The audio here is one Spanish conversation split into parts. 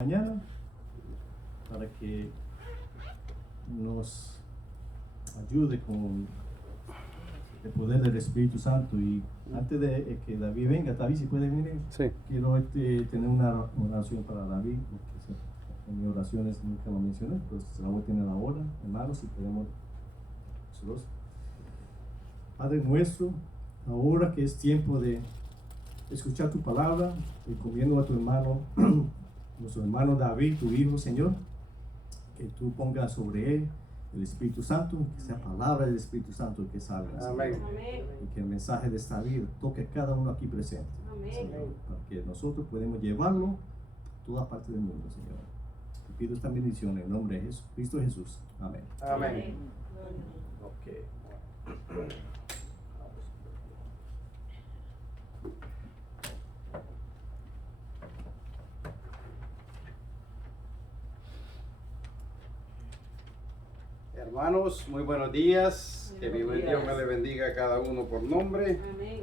Mañana para que nos ayude con el poder del Espíritu Santo. Y antes de que David venga, David, si puede venir, Sí. quiero tener una oración para David, porque en mis oraciones nunca lo mencioné, pues la voy a tener ahora, hermanos, si podemos nosotros. Padre nuestro, ahora que es tiempo de escuchar tu palabra, encomiendo a tu hermano, nuestro hermano David, tu hijo, Señor, que tú pongas sobre él el Espíritu Santo, que sea palabra del Espíritu Santo que salga, Amén. Señor, y que el mensaje de esta vida toque a cada uno aquí presente, Señor, para que nosotros podamos llevarlo a toda parte del mundo, Señor. Te pido esta bendición en el nombre de Jesucristo Jesús. Amén. Amén. Okay. Hermanos, muy buenos días. Que mi buen Dios me le bendiga a cada uno por nombre. Amén.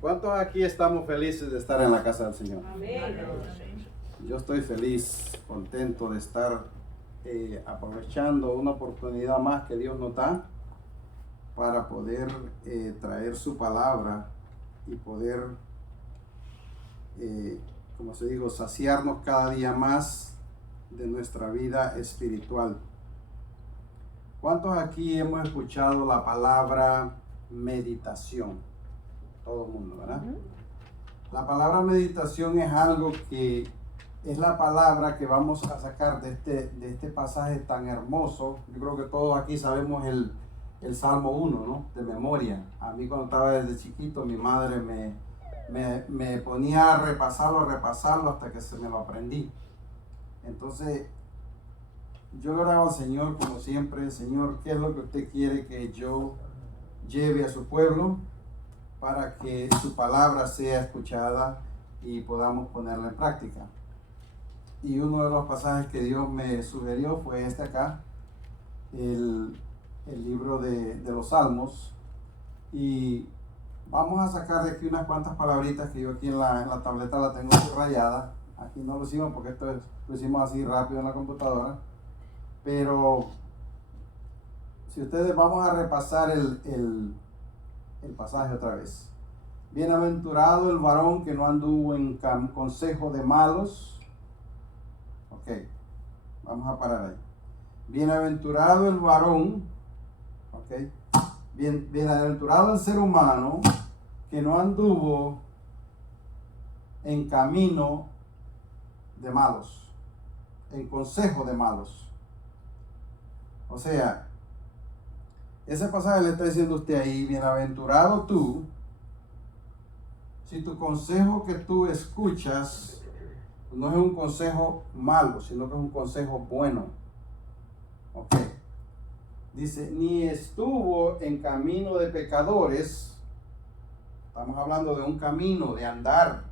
¿Cuántos aquí estamos felices de estar en la casa del Señor? Amén. Yo estoy feliz, contento de estar aprovechando una oportunidad más que Dios nos da para poder traer su palabra y poder, como se dijo, saciarnos cada día más de nuestra vida espiritual. ¿Cuántos aquí hemos escuchado la palabra meditación? Todo el mundo, ¿verdad? La palabra meditación es algo que es la palabra que vamos a sacar de este pasaje tan hermoso. Yo creo que todos aquí sabemos el Salmo 1, ¿no? De memoria. A mí cuando estaba desde chiquito, mi madre me ponía a repasarlo hasta que se me lo aprendí. Entonces, yo le oraba al Señor como siempre: Señor, ¿qué es lo que usted quiere que yo lleve a su pueblo para que su palabra sea escuchada y podamos ponerla en práctica? Y uno de los pasajes que Dios me sugirió fue este acá, el libro de los Salmos. Y vamos a sacar de aquí unas cuantas palabritas que yo aquí en la tableta la tengo subrayada. Aquí no lo hicimos porque lo hicimos así rápido en la computadora. Pero si ustedes, vamos a repasar el pasaje otra vez. Bienaventurado el varón que no anduvo en consejo de malos. Ok, vamos a parar ahí. Bienaventurado el varón, ok. Bienaventurado el ser humano que no anduvo en camino de malos, en consejo de malos. O sea, ese pasaje le está diciendo a usted ahí: bienaventurado tú si tu consejo que tú escuchas no es un consejo malo, sino que es un consejo bueno. Ok. Dice, ni estuvo en camino de pecadores. Estamos hablando de un camino, de andar,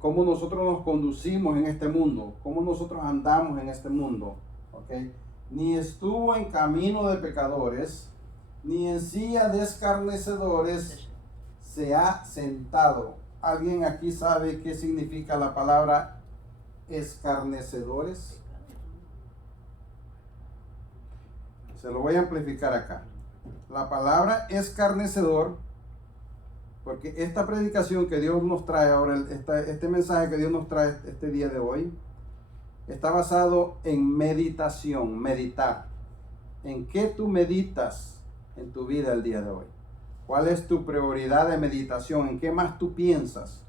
cómo nosotros nos conducimos en este mundo, cómo nosotros andamos en este mundo. Okay. Ni estuvo en camino de pecadores, ni en silla de escarnecedores se ha sentado. ¿Alguien aquí sabe qué significa la palabra escarnecedores? Se lo voy a amplificar acá. La palabra escarnecedor, porque esta predicación que Dios nos trae ahora, este mensaje que Dios nos trae este día de hoy, está basado en meditación, meditar. ¿En qué tú meditas en tu vida el día de hoy? ¿Cuál es tu prioridad de meditación? ¿En qué más tú piensas?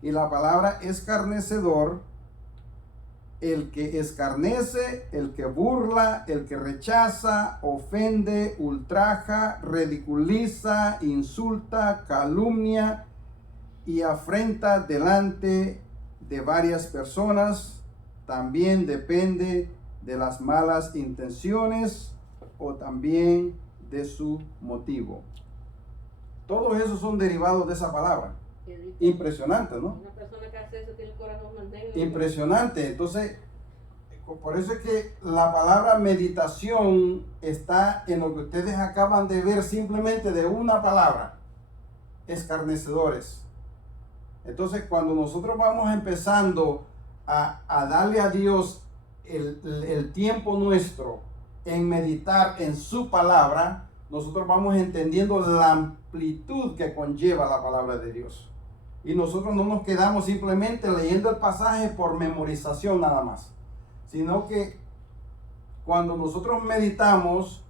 Y la palabra escarnecedor, el que escarnece, el que burla, el que rechaza, ofende, ultraja, ridiculiza, insulta, calumnia y afrenta delante de varias personas, también depende de las malas intenciones o también de su motivo. Todos esos son derivados de esa palabra. Impresionante, ¿no? Una persona que hace eso tiene el corazón mantenido. Impresionante. Entonces, por eso es que la palabra meditación está en lo que ustedes acaban de ver, simplemente de una palabra: escarnecedores. Entonces, cuando nosotros vamos empezando a darle a Dios el tiempo nuestro en meditar en su palabra, nosotros vamos entendiendo la amplitud que conlleva la palabra de Dios. Y nosotros no nos quedamos simplemente leyendo el pasaje por memorización nada más, sino que cuando nosotros meditamos,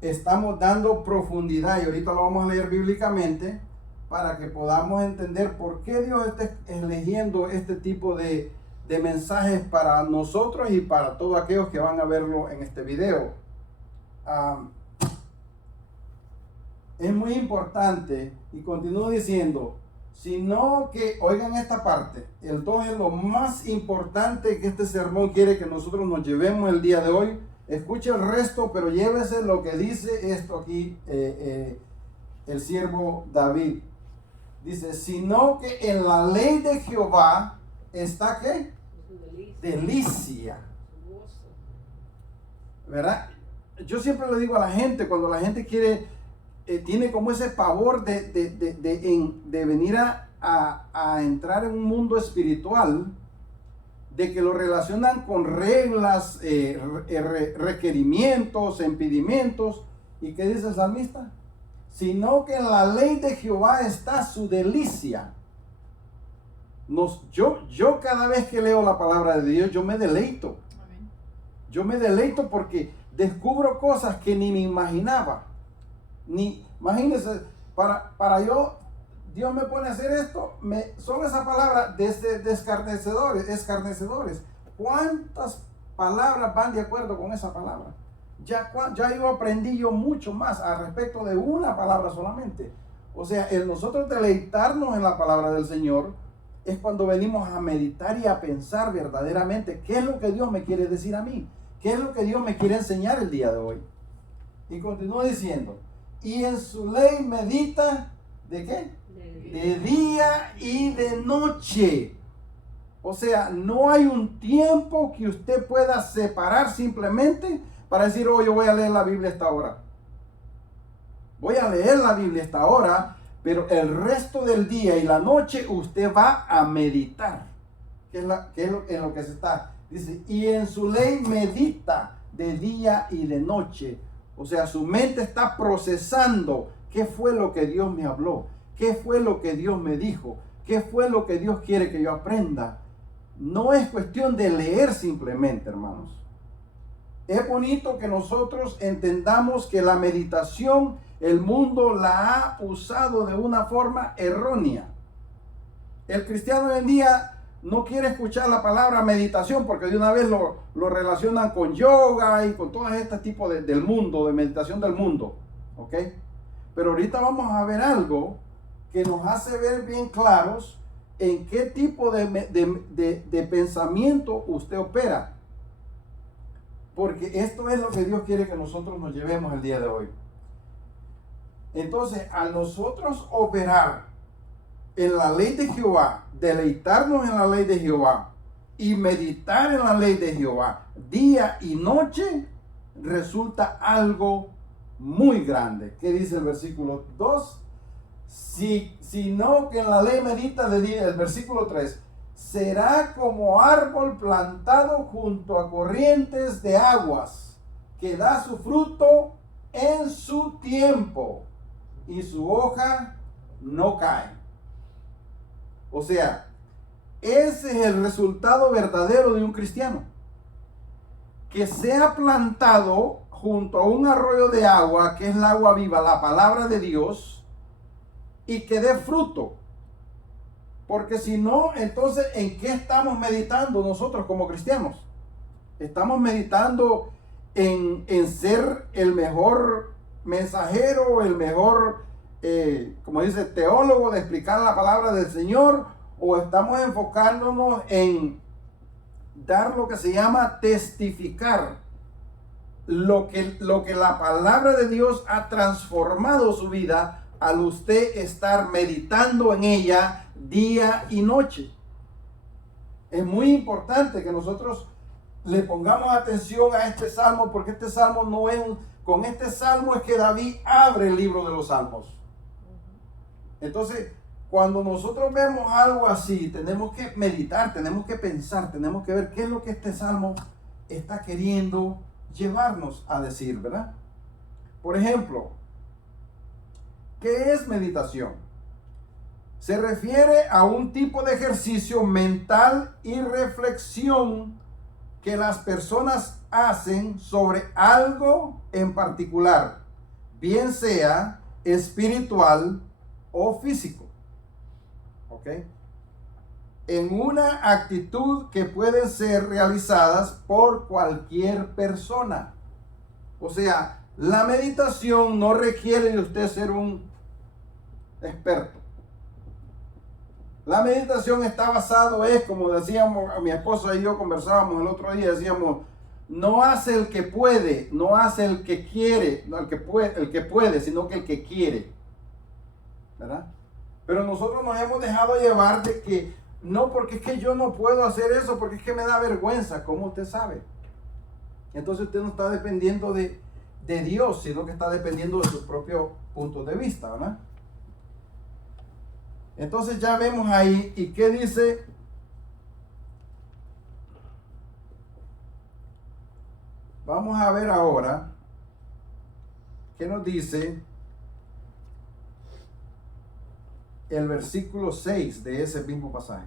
estamos dando profundidad, y ahorita lo vamos a leer bíblicamente, para que podamos entender por qué Dios está eligiendo este tipo de mensajes para nosotros y para todos aquellos que van a verlo en este video. Es muy importante, y continúo diciendo, sino que, oigan esta parte, el 2 es lo más importante que este sermón quiere que nosotros nos llevemos el día de hoy. Escuche el resto, pero llévese lo que dice esto aquí el siervo David. Dice, sino que en la ley de Jehová está, ¿qué? Delicia. ¿Verdad? Yo siempre le digo a la gente, cuando la gente quiere, tiene como ese pavor de venir a entrar en un mundo espiritual, de que lo relacionan con reglas, requerimientos, impedimentos. ¿Y qué dice el salmista? Sino que en la ley de Jehová está su delicia. Yo cada vez que leo la palabra de Dios, yo me deleito. Amén. Yo me deleito porque descubro cosas que ni me imaginaba. Imagínense, para yo, Dios me pone a hacer esto, solo esa palabra de escarnecedores. ¿Cuántas palabras van de acuerdo con esa palabra? Ya yo aprendí mucho más al respecto de una palabra solamente. O sea, el nosotros deleitarnos en la palabra del Señor es cuando venimos a meditar y a pensar verdaderamente qué es lo que Dios me quiere decir a mí, qué es lo que Dios me quiere enseñar el día de hoy. Y continúa diciendo, y en su ley medita, ¿de qué? De día y de noche. O sea, no hay un tiempo que usted pueda separar simplemente para decir, yo voy a leer la Biblia esta hora. Voy a leer la Biblia esta hora, pero el resto del día y la noche usted va a meditar. ¿Qué es en lo que se está? Dice, y en su ley medita de día y de noche. O sea, su mente está procesando qué fue lo que Dios me habló, qué fue lo que Dios me dijo, qué fue lo que Dios quiere que yo aprenda. No es cuestión de leer simplemente, hermanos. Es bonito que nosotros entendamos que la meditación, el mundo la ha usado de una forma errónea. El cristiano hoy en día no quiere escuchar la palabra meditación porque de una vez lo relacionan con yoga y con todo este tipo del mundo, de meditación del mundo. ¿Ok? Pero ahorita vamos a ver algo que nos hace ver bien claros en qué tipo de pensamiento usted opera. Porque esto es lo que Dios quiere que nosotros nos llevemos el día de hoy. Entonces, al nosotros operar en la ley de Jehová, deleitarnos en la ley de Jehová y meditar en la ley de Jehová día y noche, resulta algo muy grande. ¿Qué dice el versículo 2? Sino que en la ley medita de día, el versículo 3, será como árbol plantado junto a corrientes de aguas, que da su fruto en su tiempo y su hoja no cae. O sea, ese es el resultado verdadero de un cristiano, que sea plantado junto a un arroyo de agua, que es el agua viva, la palabra de Dios, y que dé fruto. Porque si no, entonces, ¿en qué estamos meditando nosotros como cristianos? Estamos meditando en ser el mejor mensajero, el mejor, como dice, teólogo de explicar la palabra del Señor, o estamos enfocándonos en dar lo que se llama testificar lo que la palabra de Dios ha transformado su vida al usted estar meditando en ella día y noche. Es muy importante que nosotros le pongamos atención a este salmo, porque este salmo no es con este salmo es que David abre el libro de los salmos. Entonces, cuando nosotros vemos algo así, tenemos que meditar, tenemos que pensar, tenemos que ver qué es lo que este salmo está queriendo llevarnos a decir, ¿verdad? Por ejemplo, ¿qué es meditación? Se refiere a un tipo de ejercicio mental y reflexión que las personas hacen sobre algo en particular, bien sea espiritual o físico. ¿Ok? En una actitud que pueden ser realizadas por cualquier persona. O sea, la meditación no requiere de usted ser un experto. La meditación está basado, es como decíamos, mi esposa y yo conversábamos el otro día, decíamos, no hace el que puede, no hace el que quiere, no el que puede, sino que el que quiere, ¿verdad? Pero nosotros nos hemos dejado llevar de que, no, porque es que yo no puedo hacer eso, porque es que me da vergüenza, ¿cómo usted sabe? Entonces usted no está dependiendo de Dios, sino que está dependiendo de su propio punto de vista, ¿verdad? Entonces ya vemos ahí, ¿y qué dice? Vamos a ver ahora, ¿qué nos dice el versículo 6 de ese mismo pasaje?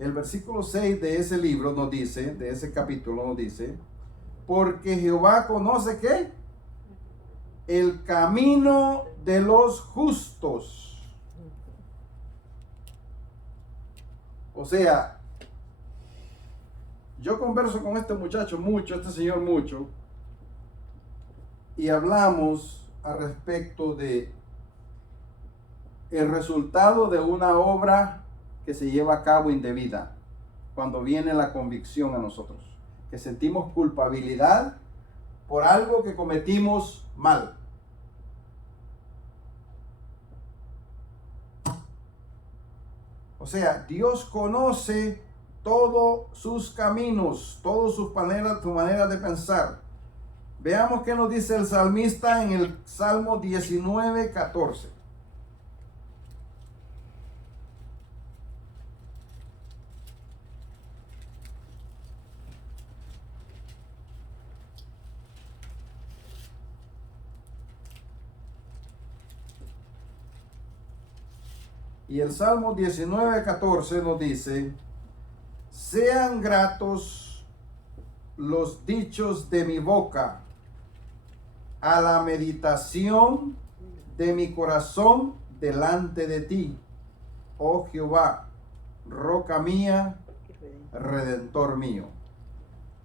El versículo 6 de ese libro nos dice, de ese capítulo nos dice, porque Jehová conoce ¿qué? El camino de los justos. O sea, yo converso con este muchacho mucho, este señor mucho, y hablamos al respecto de el resultado de una obra que se lleva a cabo indebida, cuando viene la convicción a nosotros, que sentimos culpabilidad por algo que cometimos mal. O sea, Dios conoce todos sus caminos, todas sus maneras, su manera de pensar. Veamos qué nos dice el salmista en el Salmo 19:14. Y el Salmo 19:14 nos dice, sean gratos los dichos de mi boca a la meditación de mi corazón delante de ti, oh Jehová, roca mía, redentor mío.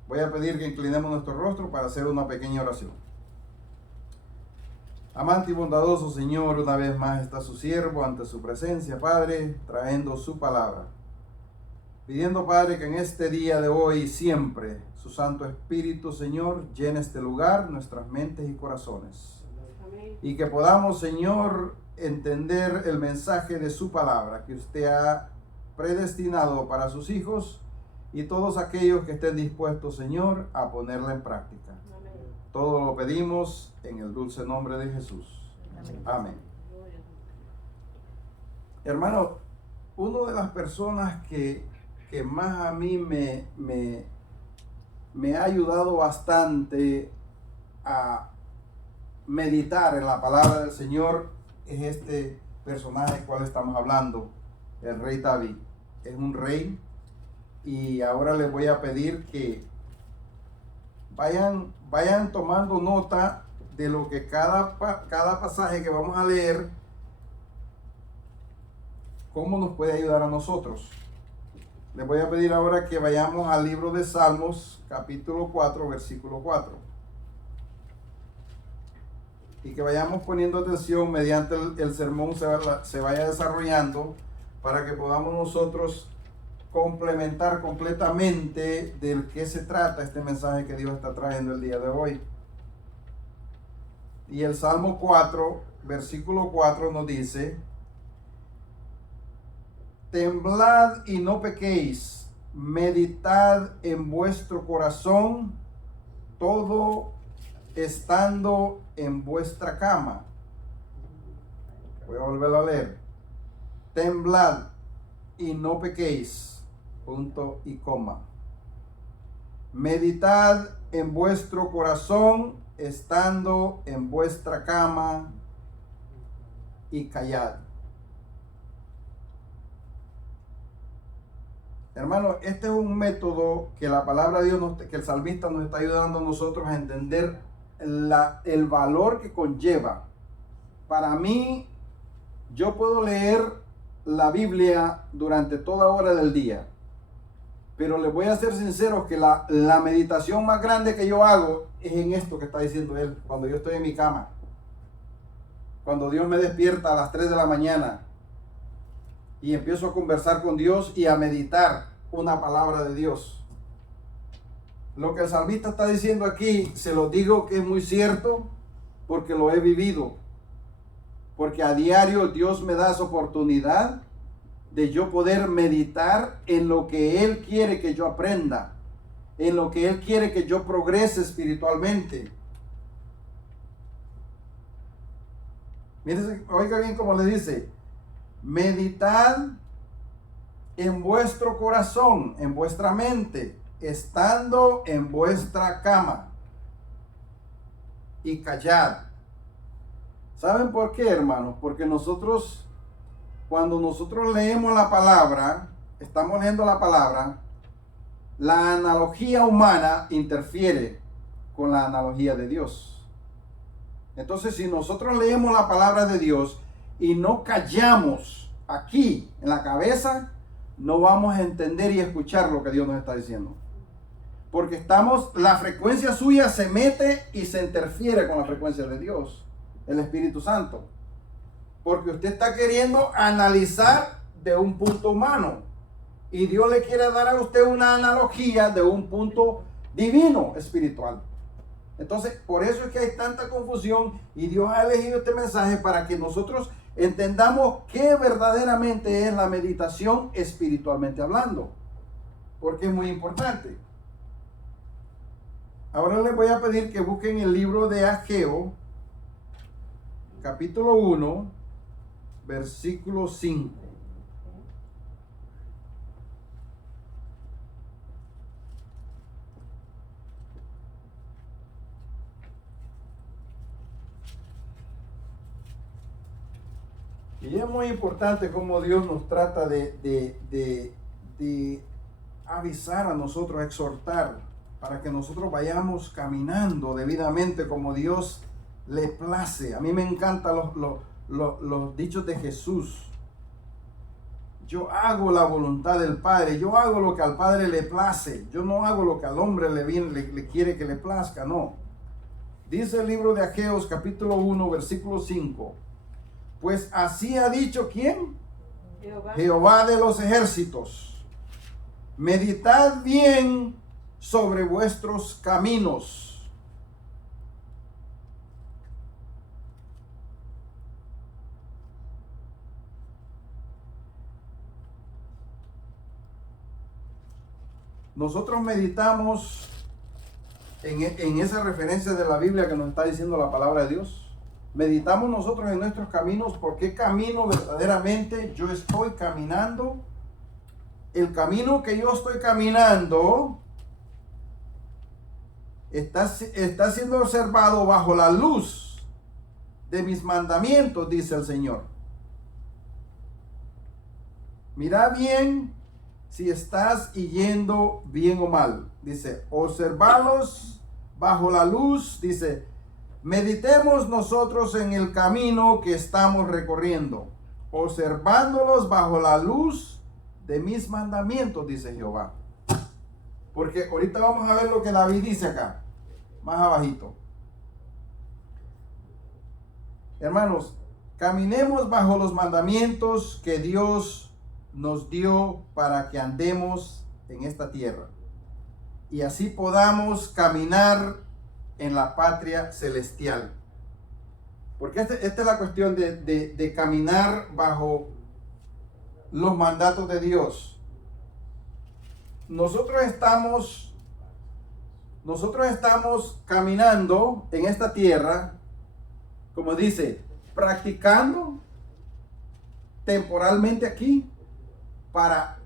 Voy a pedir que inclinemos nuestro rostro para hacer una pequeña oración. Amante y bondadoso Señor, una vez más está su siervo ante su presencia, Padre, trayendo su palabra. Pidiendo, Padre, que en este día de hoy y siempre su Santo Espíritu, Señor, llene este lugar, nuestras mentes y corazones. Amén. Y que podamos, Señor, entender el mensaje de su palabra que usted ha predestinado para sus hijos y todos aquellos que estén dispuestos, Señor, a ponerla en práctica. Amén. Todo lo pedimos en el dulce nombre de Jesús. Amén. Hermano, una de las personas que más a mí me ha ayudado bastante a meditar en la palabra del Señor es este personaje del cual estamos hablando, el rey David. Es un rey y ahora les voy a pedir que vayan tomando nota de lo que cada pasaje que vamos a leer, cómo nos puede ayudar a nosotros. Les voy a pedir ahora que vayamos al libro de Salmos, capítulo 4, versículo 4. Y que vayamos poniendo atención mediante el sermón se vaya desarrollando para que podamos nosotros complementar completamente del que se trata este mensaje que Dios está trayendo el día de hoy. Y el Salmo 4, versículo 4 nos dice: temblad y no pequéis, meditad en vuestro corazón, todo estando en vuestra cama. Voy a volver a leer. temblad y no pequéis. Punto y coma. Meditad en vuestro corazón estando en vuestra cama y callad. Hermano, este es un método que la palabra de Dios, que el salmista nos está ayudando a nosotros a entender el valor que conlleva. Para mí, yo puedo leer la Biblia durante toda hora del día, pero les voy a ser sincero que la meditación más grande que yo hago es en esto que está diciendo él, cuando yo estoy en mi cama, cuando Dios me despierta a las 3 de la mañana y empiezo a conversar con Dios y a meditar una palabra de Dios. Lo que el salmista está diciendo aquí, se lo digo que es muy cierto porque lo he vivido. Porque a diario Dios me da esa oportunidad de yo poder meditar en lo que Él quiere que yo aprenda, en lo que Él quiere que yo progrese espiritualmente. Miren, oiga bien cómo le dice, meditad en vuestro corazón, en vuestra mente, estando en vuestra cama y callad. ¿Saben por qué, hermanos? Porque nosotros, cuando nosotros leemos la palabra, estamos leyendo la palabra, la analogía humana interfiere con la analogía de Dios. Entonces, si nosotros leemos la palabra de Dios y no callamos aquí en la cabeza, no vamos a entender y escuchar lo que Dios nos está diciendo. Porque la frecuencia suya se mete y se interfiere con la frecuencia de Dios, el Espíritu Santo. Porque usted está queriendo analizar de un punto humano y Dios le quiere dar a usted una analogía de un punto divino, espiritual. Entonces, por eso es que hay tanta confusión y Dios ha elegido este mensaje para que nosotros entendamos qué verdaderamente es la meditación espiritualmente hablando, porque es muy importante. Ahora les voy a pedir que busquen el libro de Ageo, capítulo 1, versículo 5. Y es muy importante cómo Dios nos trata de avisar a nosotros, exhortar, para que nosotros vayamos caminando debidamente como Dios le place. A mí me encantan los dichos de Jesús. Yo hago la voluntad del Padre, yo hago lo que al Padre le place, yo no hago lo que al hombre le quiere que le plazca, no. Dice el libro de Ageos, capítulo 1, versículo 5. Pues así ha dicho ¿quién? Jehová de los ejércitos. Meditad bien sobre vuestros caminos. Nosotros meditamos en esa referencia de la Biblia que nos está diciendo la palabra de Dios. Meditamos nosotros en nuestros caminos, por qué camino verdaderamente yo estoy caminando. El camino que yo estoy caminando está siendo observado bajo la luz de mis mandamientos, dice el Señor. Mira bien si estás yendo bien o mal. Dice, observalos bajo la luz, dice, meditemos nosotros en el camino que estamos recorriendo, observándolos bajo la luz de mis mandamientos, dice Jehová. Porque ahorita vamos a ver lo que David dice acá, más abajito. Hermanos, caminemos bajo los mandamientos que Dios nos dio para que andemos en esta tierra. Y así podamos caminar en la patria celestial. Porque esta es la cuestión de caminar bajo los mandatos de Dios. Nosotros estamos caminando en esta tierra, como dice, practicando, temporalmente aquí para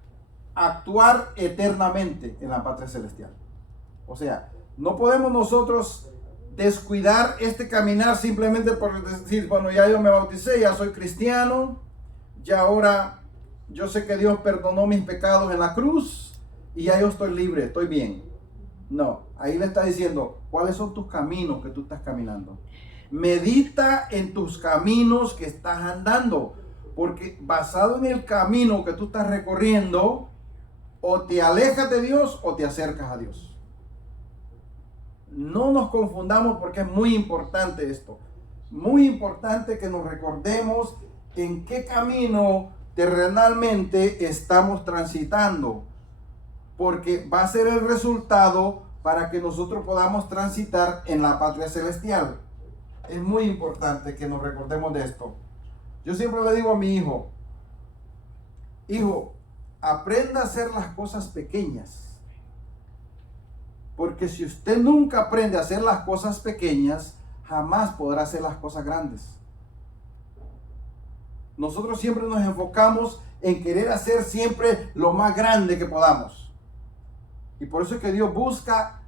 actuar eternamente en la patria celestial. O sea, no podemos nosotros descuidar este caminar simplemente por decir, bueno, ya yo me bauticé, ya soy cristiano, ya ahora yo sé que Dios perdonó mis pecados en la cruz y ya yo estoy libre, estoy bien. No, ahí le está diciendo, ¿cuáles son tus caminos que tú estás caminando? Medita en tus caminos que estás andando, porque basado en el camino que tú estás recorriendo, o te alejas de Dios o te acercas a Dios. No nos confundamos porque es muy importante esto. Muy importante que nos recordemos en qué camino terrenalmente estamos transitando, porque va a ser el resultado para que nosotros podamos transitar en la patria celestial. Es muy importante que nos recordemos de esto. Yo siempre le digo a mi hijo, aprenda a hacer las cosas pequeñas. Porque si usted nunca aprende a hacer las cosas pequeñas, jamás podrá hacer las cosas grandes. Nosotros siempre nos enfocamos en querer hacer siempre lo más grande que podamos. Y por eso es que Dios busca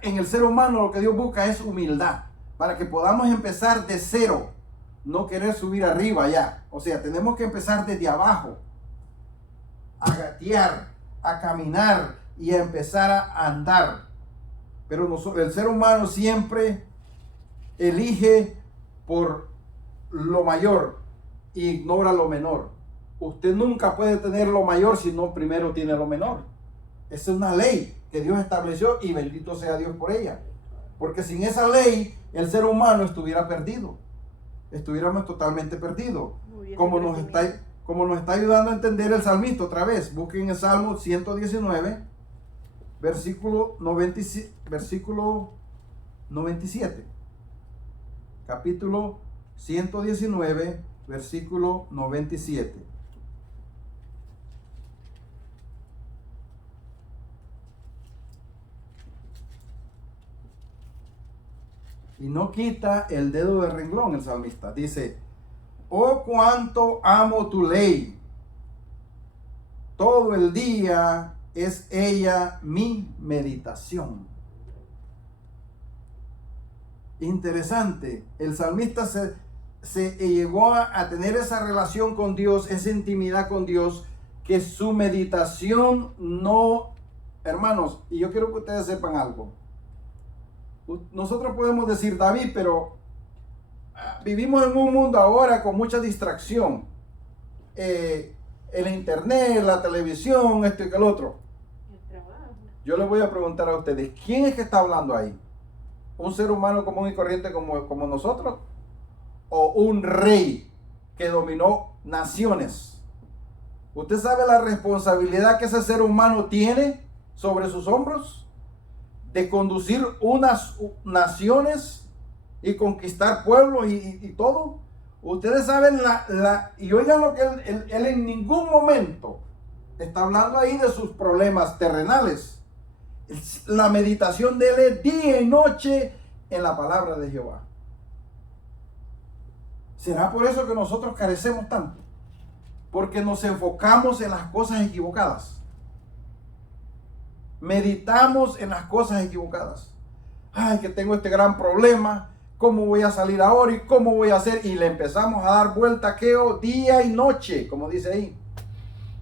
en el ser humano, lo que Dios busca es humildad, para que podamos empezar de cero, no querer subir arriba ya. O sea, tenemos que empezar desde abajo, a gatear, a caminar y a empezar a andar. Pero el ser humano siempre elige por lo mayor e ignora lo menor. Usted nunca puede tener lo mayor si no primero tiene lo menor. Esa es una ley que Dios estableció y bendito sea Dios por ella. Porque sin esa ley el ser humano estuviera perdido. Estuviéramos totalmente perdidos. Como nos está ayudando a entender el salmista otra vez. Busquen el Salmo 119, versículo 97. Capítulo 119, versículo 97. Y no quita el dedo del renglón el salmista. Dice, oh cuánto amo tu ley. Todo el día es ella mi meditación. Interesante. El salmista se llegó a tener esa relación con Dios, esa intimidad con Dios, que su meditación no, hermanos, y yo quiero que ustedes sepan algo. Nosotros podemos decir, David, pero vivimos en un mundo ahora con mucha distracción. El internet, la televisión, esto y que el otro. El trabajo. Yo les voy a preguntar a ustedes, ¿quién es que está hablando ahí? ¿Un ser humano común y corriente como nosotros? ¿O un rey que dominó naciones? ¿Usted sabe la responsabilidad que ese ser humano tiene sobre sus hombros? De conducir unas naciones y conquistar pueblos y todo. Ustedes saben y oigan lo que él en ningún momento está hablando ahí de sus problemas terrenales. La meditación de él es día y noche en la palabra de Jehová. ¿Será por eso que nosotros carecemos tanto? Porque nos enfocamos en las cosas equivocadas. Meditamos en las cosas equivocadas. Ay, que tengo este gran problema. ¿Cómo voy a salir ahora? ¿Y cómo voy a hacer? Y le empezamos a dar vuelta día y noche, como dice ahí.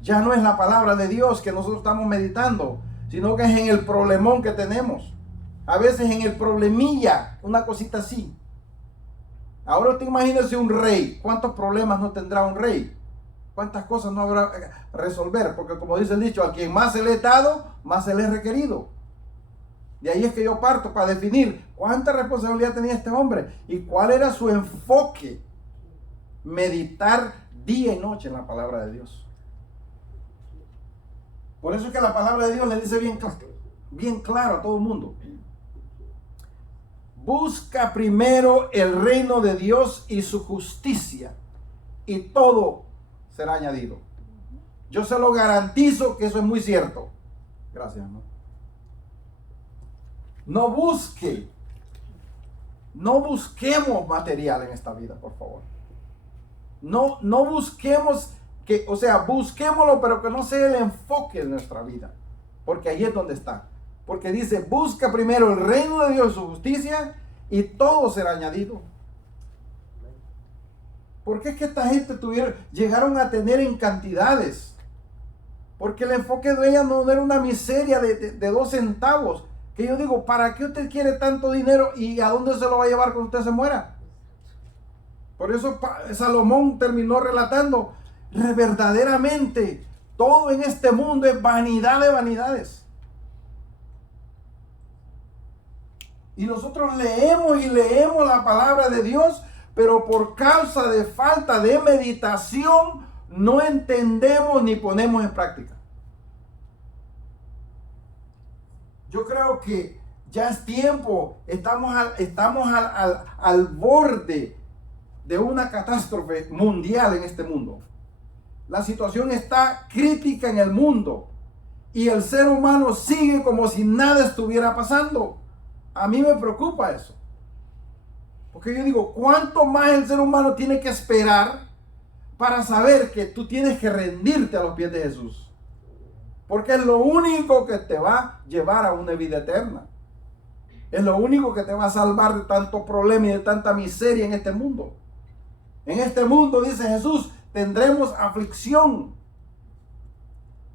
Ya no es la palabra de Dios que nosotros estamos meditando, sino que es en el problemón que tenemos. A veces en el problemilla, una cosita así. Ahora usted imagínese un rey. ¿Cuántos problemas no tendrá un rey? ¿Cuántas cosas no habrá que resolver? Porque como dice el dicho, a quien más se le es dado, más se le es requerido. De ahí es que yo parto para definir cuánta responsabilidad tenía este hombre y cuál era su enfoque. Meditar día y noche en la palabra de Dios. Por eso es que la palabra de Dios le dice bien claro a todo el mundo. Busca primero el reino de Dios y su justicia, y todo será añadido. Yo se lo garantizo que eso es muy cierto. Gracias, ¿no? No busquemos material en esta vida, por favor. No busquemos que, o sea, busquémoslo, pero que no sea el enfoque de nuestra vida. Porque ahí es donde está. Porque dice, busca primero el reino de Dios y su justicia y todo será añadido. ¿Por qué es que esta gente llegaron a tener en cantidades? Porque el enfoque de ella no era una miseria de 2 centavos. Que yo digo, ¿para qué usted quiere tanto dinero y a dónde se lo va a llevar cuando usted se muera? Por eso Salomón terminó relatando, verdaderamente todo en este mundo es vanidad de vanidades. Y nosotros leemos y leemos la palabra de Dios, pero por causa de falta de meditación no entendemos ni ponemos en práctica. Yo creo que ya es tiempo, estamos al borde de una catástrofe mundial en este mundo. La situación está crítica en el mundo y el ser humano sigue como si nada estuviera pasando. A mí me preocupa eso. Porque yo digo, ¿cuánto más el ser humano tiene que esperar para saber que tú tienes que rendirte a los pies de Jesús? Porque es lo único que te va a llevar a una vida eterna. Es lo único que te va a salvar de tanto problema y de tanta miseria en este mundo. En este mundo, dice Jesús, tendremos aflicción.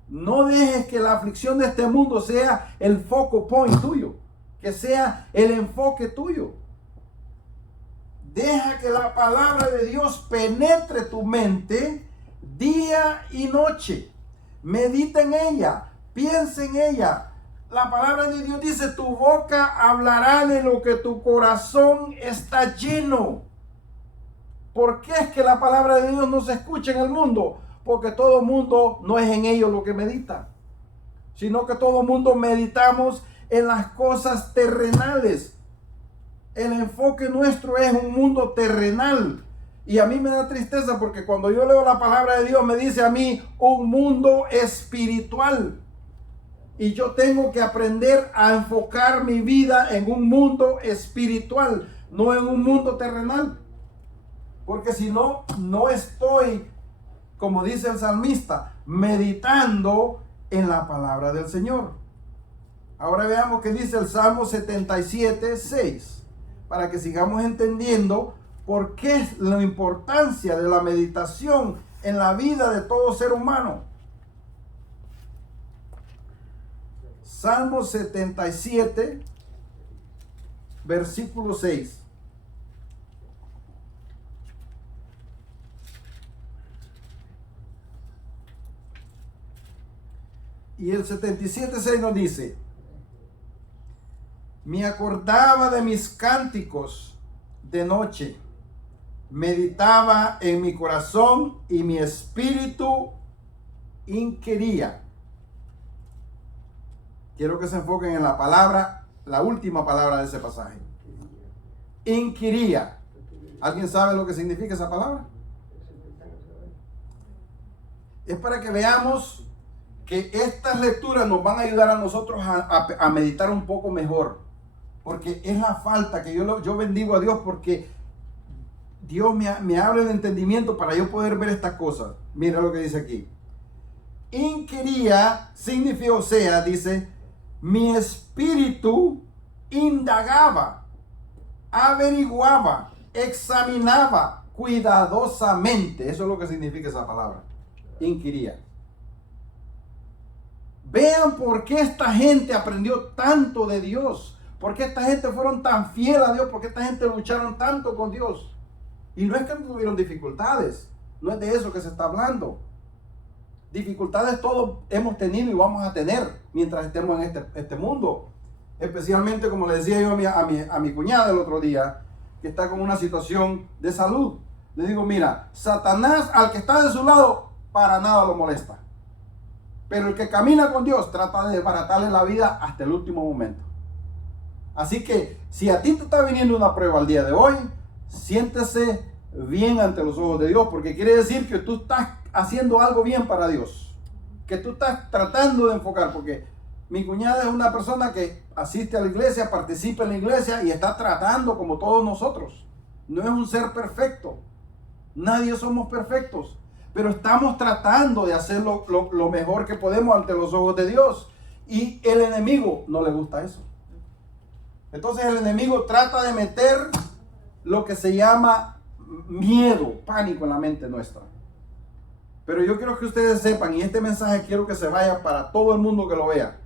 No dejes que la aflicción de este mundo sea el foco point tuyo, que sea el enfoque tuyo. Deja que la palabra de Dios penetre tu mente día y noche. Medita en ella, piensa en ella. La palabra de Dios dice, tu boca hablará de lo que tu corazón está lleno. ¿Por qué es que la palabra de Dios no se escucha en el mundo? Porque todo el mundo no es en ello lo que medita, sino que todo el mundo meditamos en las cosas terrenales. El enfoque nuestro es un mundo terrenal. Y a mí me da tristeza porque cuando yo leo la palabra de Dios me dice a mí un mundo espiritual. Y yo tengo que aprender a enfocar mi vida en un mundo espiritual, no en un mundo terrenal. Porque si no, no estoy, como dice el salmista, meditando en la palabra del Señor. Ahora veamos qué dice el Salmo 77:6, para que sigamos entendiendo por qué es la importancia de la meditación en la vida de todo ser humano. Salmo 77, versículo 6. Y el 77:6 nos dice, me acordaba de mis cánticos de noche, meditaba en mi corazón y mi espíritu inquiría. Quiero que se enfoquen en la palabra, la última palabra de ese pasaje. Inquiría. ¿Alguien sabe lo que significa esa palabra? Es para que veamos que estas lecturas nos van a ayudar a nosotros a meditar un poco mejor. Porque es la falta que yo bendigo a Dios porque Dios me abre el entendimiento para yo poder ver estas cosas. Mira lo que dice aquí. Inquiría significa, o sea, dice, mi espíritu indagaba, averiguaba, examinaba cuidadosamente. Eso es lo que significa esa palabra. Inquiría. Vean por qué esta gente aprendió tanto de Dios. ¿Por qué esta gente fueron tan fieles a Dios? ¿Por qué esta gente lucharon tanto con Dios? Y no es que no tuvieron dificultades. No es de eso que se está hablando. Dificultades todos hemos tenido y vamos a tener mientras estemos en este mundo. Especialmente, como le decía yo a mi cuñada el otro día, que está con una situación de salud. Le digo, mira, Satanás al que está de su lado, para nada lo molesta. Pero el que camina con Dios trata de desbaratarle la vida hasta el último momento. Así que si a ti te está viniendo una prueba al día de hoy, siéntese bien ante los ojos de Dios, porque quiere decir que tú estás haciendo algo bien para Dios, que tú estás tratando de enfocar, porque mi cuñada es una persona que asiste a la iglesia, participa en la iglesia y está tratando como todos nosotros. No es un ser perfecto, Nadie somos perfectos, pero estamos tratando de hacer lo mejor que podemos ante los ojos de Dios. Y el enemigo no le gusta eso. Entonces el enemigo trata de meter lo que se llama miedo, pánico en la mente nuestra. Pero yo quiero que ustedes sepan, y este mensaje quiero que se vaya para todo el mundo que lo vea,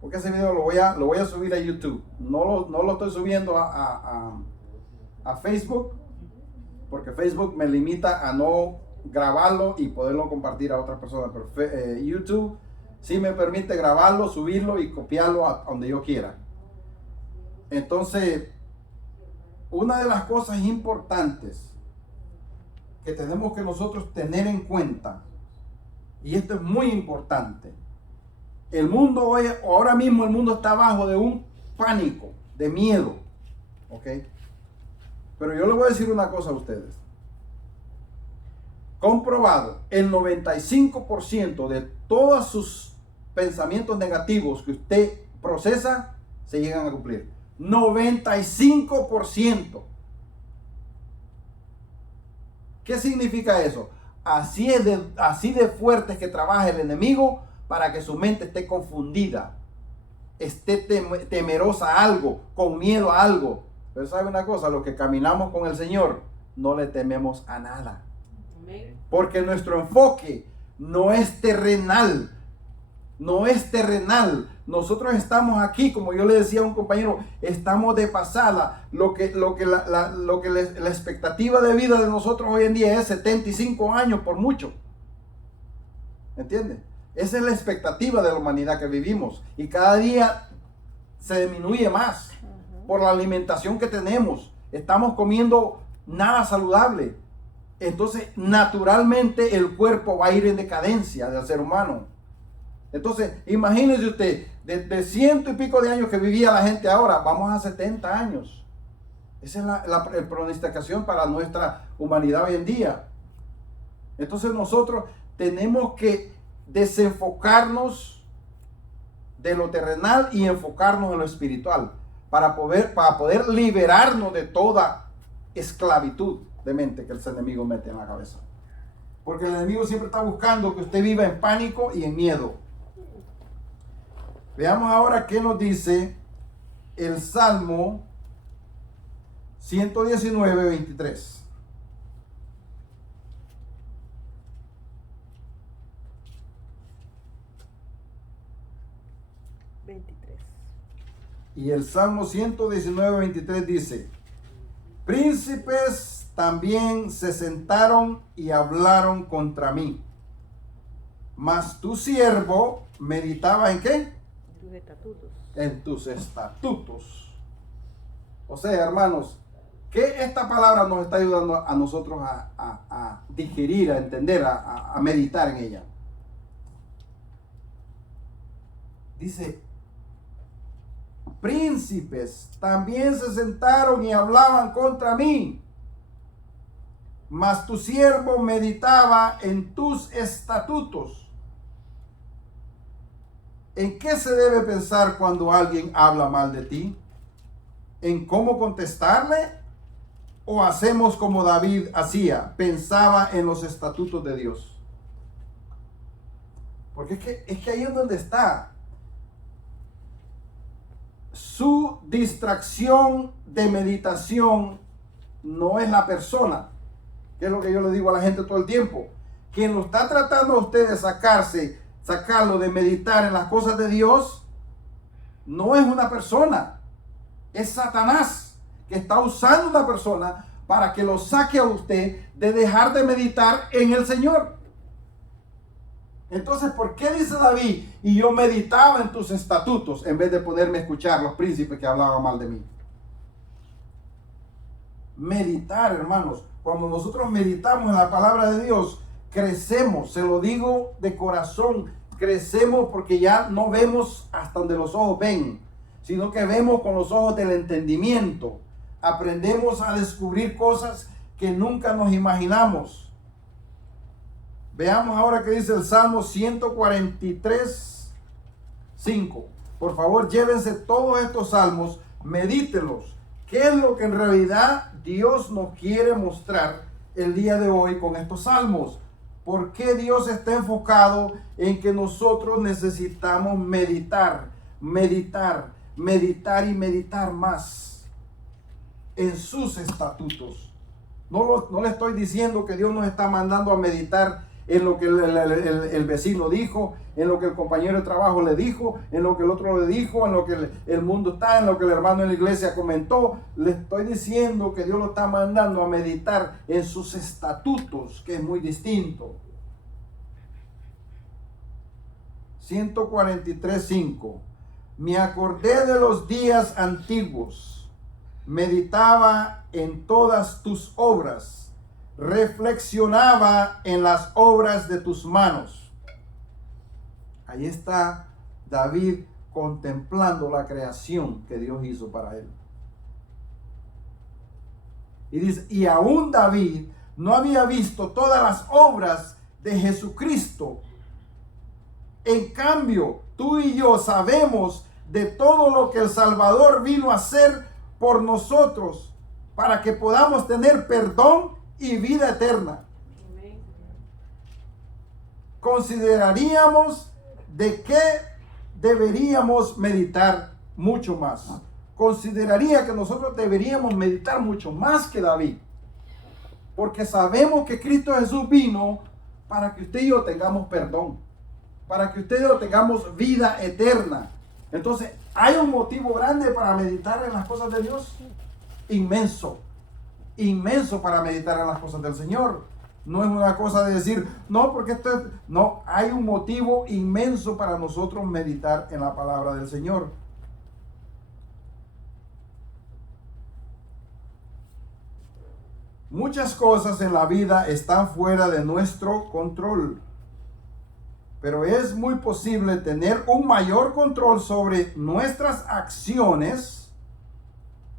porque ese video lo voy a subir a YouTube. No lo estoy subiendo a Facebook, porque Facebook me limita a no grabarlo y poderlo compartir a otras personas. Pero YouTube sí me permite grabarlo, subirlo y copiarlo a donde yo quiera. Entonces, una de las cosas importantes que tenemos que nosotros tener en cuenta, y esto es muy importante, el mundo hoy, ahora mismo el mundo está bajo de un pánico, de miedo, ¿ok? Pero yo les voy a decir una cosa a ustedes. Comprobado, el 95% de todos sus pensamientos negativos que usted procesa se llegan a cumplir. 95%. ¿Qué significa eso? Así de fuerte es que trabaja el enemigo para que su mente esté confundida, esté temerosa a algo, con miedo a algo. Pero sabe una cosa, los que caminamos con el Señor no le tememos a nada. Porque nuestro enfoque no es terrenal. No es terrenal. Nosotros estamos aquí, como yo le decía a un compañero, estamos de pasada. La expectativa de vida de nosotros hoy en día es 75 años por mucho. ¿Entiendes? Esa es la expectativa de la humanidad que vivimos. Y cada día se disminuye más por la alimentación que tenemos. Estamos comiendo nada saludable. Entonces, naturalmente, el cuerpo va a ir en decadencia del ser humano. Entonces, imagínese usted, de 100 y pico de años que vivía la gente ahora, vamos a 70 años. Esa es la pronosticación para nuestra humanidad hoy en día. Entonces, nosotros tenemos que desenfocarnos de lo terrenal y enfocarnos en lo espiritual para poder liberarnos de toda esclavitud de mente que el enemigo mete en la cabeza. Porque el enemigo siempre está buscando que usted viva en pánico y en miedo. Veamos ahora qué nos dice el Salmo 119, 23. Y el Salmo 119, 23 dice: príncipes también se sentaron y hablaron contra mí, mas tu siervo meditaba ¿en qué? En tus estatutos. O sea, hermanos, que esta palabra nos está ayudando a nosotros a digerir, a entender, a meditar en ella. Dice: príncipes también se sentaron y hablaban contra mí, mas tu siervo meditaba en tus estatutos. ¿En qué se debe pensar cuando alguien habla mal de ti? ¿En cómo contestarle? ¿O hacemos como David hacía? Pensaba en los estatutos de Dios. Porque es que ahí es donde está. Su distracción de meditación no es la persona, que es lo que yo le digo a la gente todo el tiempo. Quien lo está tratando a usted de sacarlo de meditar en las cosas de Dios, no es una persona, es Satanás, que está usando una persona para que lo saque a usted de dejar de meditar en el Señor. Entonces, ¿por qué dice David? Y yo meditaba en tus estatutos, en vez de ponerme a escuchar los príncipes que hablaban mal de mí. Meditar, hermanos. Cuando nosotros meditamos en la palabra de Dios, crecemos. Se lo digo de corazón. Crecemos porque ya no vemos hasta donde los ojos ven, sino que vemos con los ojos del entendimiento. Aprendemos a descubrir cosas que nunca nos imaginamos. Veamos ahora qué dice el Salmo 143, 5. Por favor, llévense todos estos salmos, medítenlos. ¿Qué es lo que en realidad Dios nos quiere mostrar el día de hoy con estos salmos? ¿Por qué Dios está enfocado en que nosotros necesitamos meditar, meditar, meditar y meditar más en sus estatutos? No le estoy diciendo que Dios nos está mandando a meditar en lo que el vecino dijo, en lo que el compañero de trabajo le dijo, en lo que el otro le dijo, en lo que el mundo está, en lo que el hermano en la iglesia comentó. Le estoy diciendo que Dios lo está mandando a meditar en sus estatutos, que es muy distinto. 143:5. Me acordé de los días antiguos, meditaba en todas tus obras, reflexionaba en las obras de tus manos. Ahí está David contemplando la creación que Dios hizo para él. Y dice, y aún David no había visto todas las obras de Jesucristo. En cambio, tú y yo sabemos de todo lo que el Salvador vino a hacer por nosotros, para que podamos tener perdón y vida eterna. Amén. Consideraríamos de qué deberíamos meditar mucho más. Consideraría que nosotros deberíamos meditar mucho más que David, porque sabemos que Cristo Jesús vino para que usted y yo tengamos perdón, para que usted y yo tengamos vida eterna. Entonces, hay un motivo grande para meditar en las cosas de Dios. Inmenso, inmenso para meditar en las cosas del Señor. No es una cosa de decir, no, porque no, hay un motivo inmenso para nosotros meditar en la palabra del Señor. Muchas cosas en la vida están fuera de nuestro control, pero es muy posible tener un mayor control sobre nuestras acciones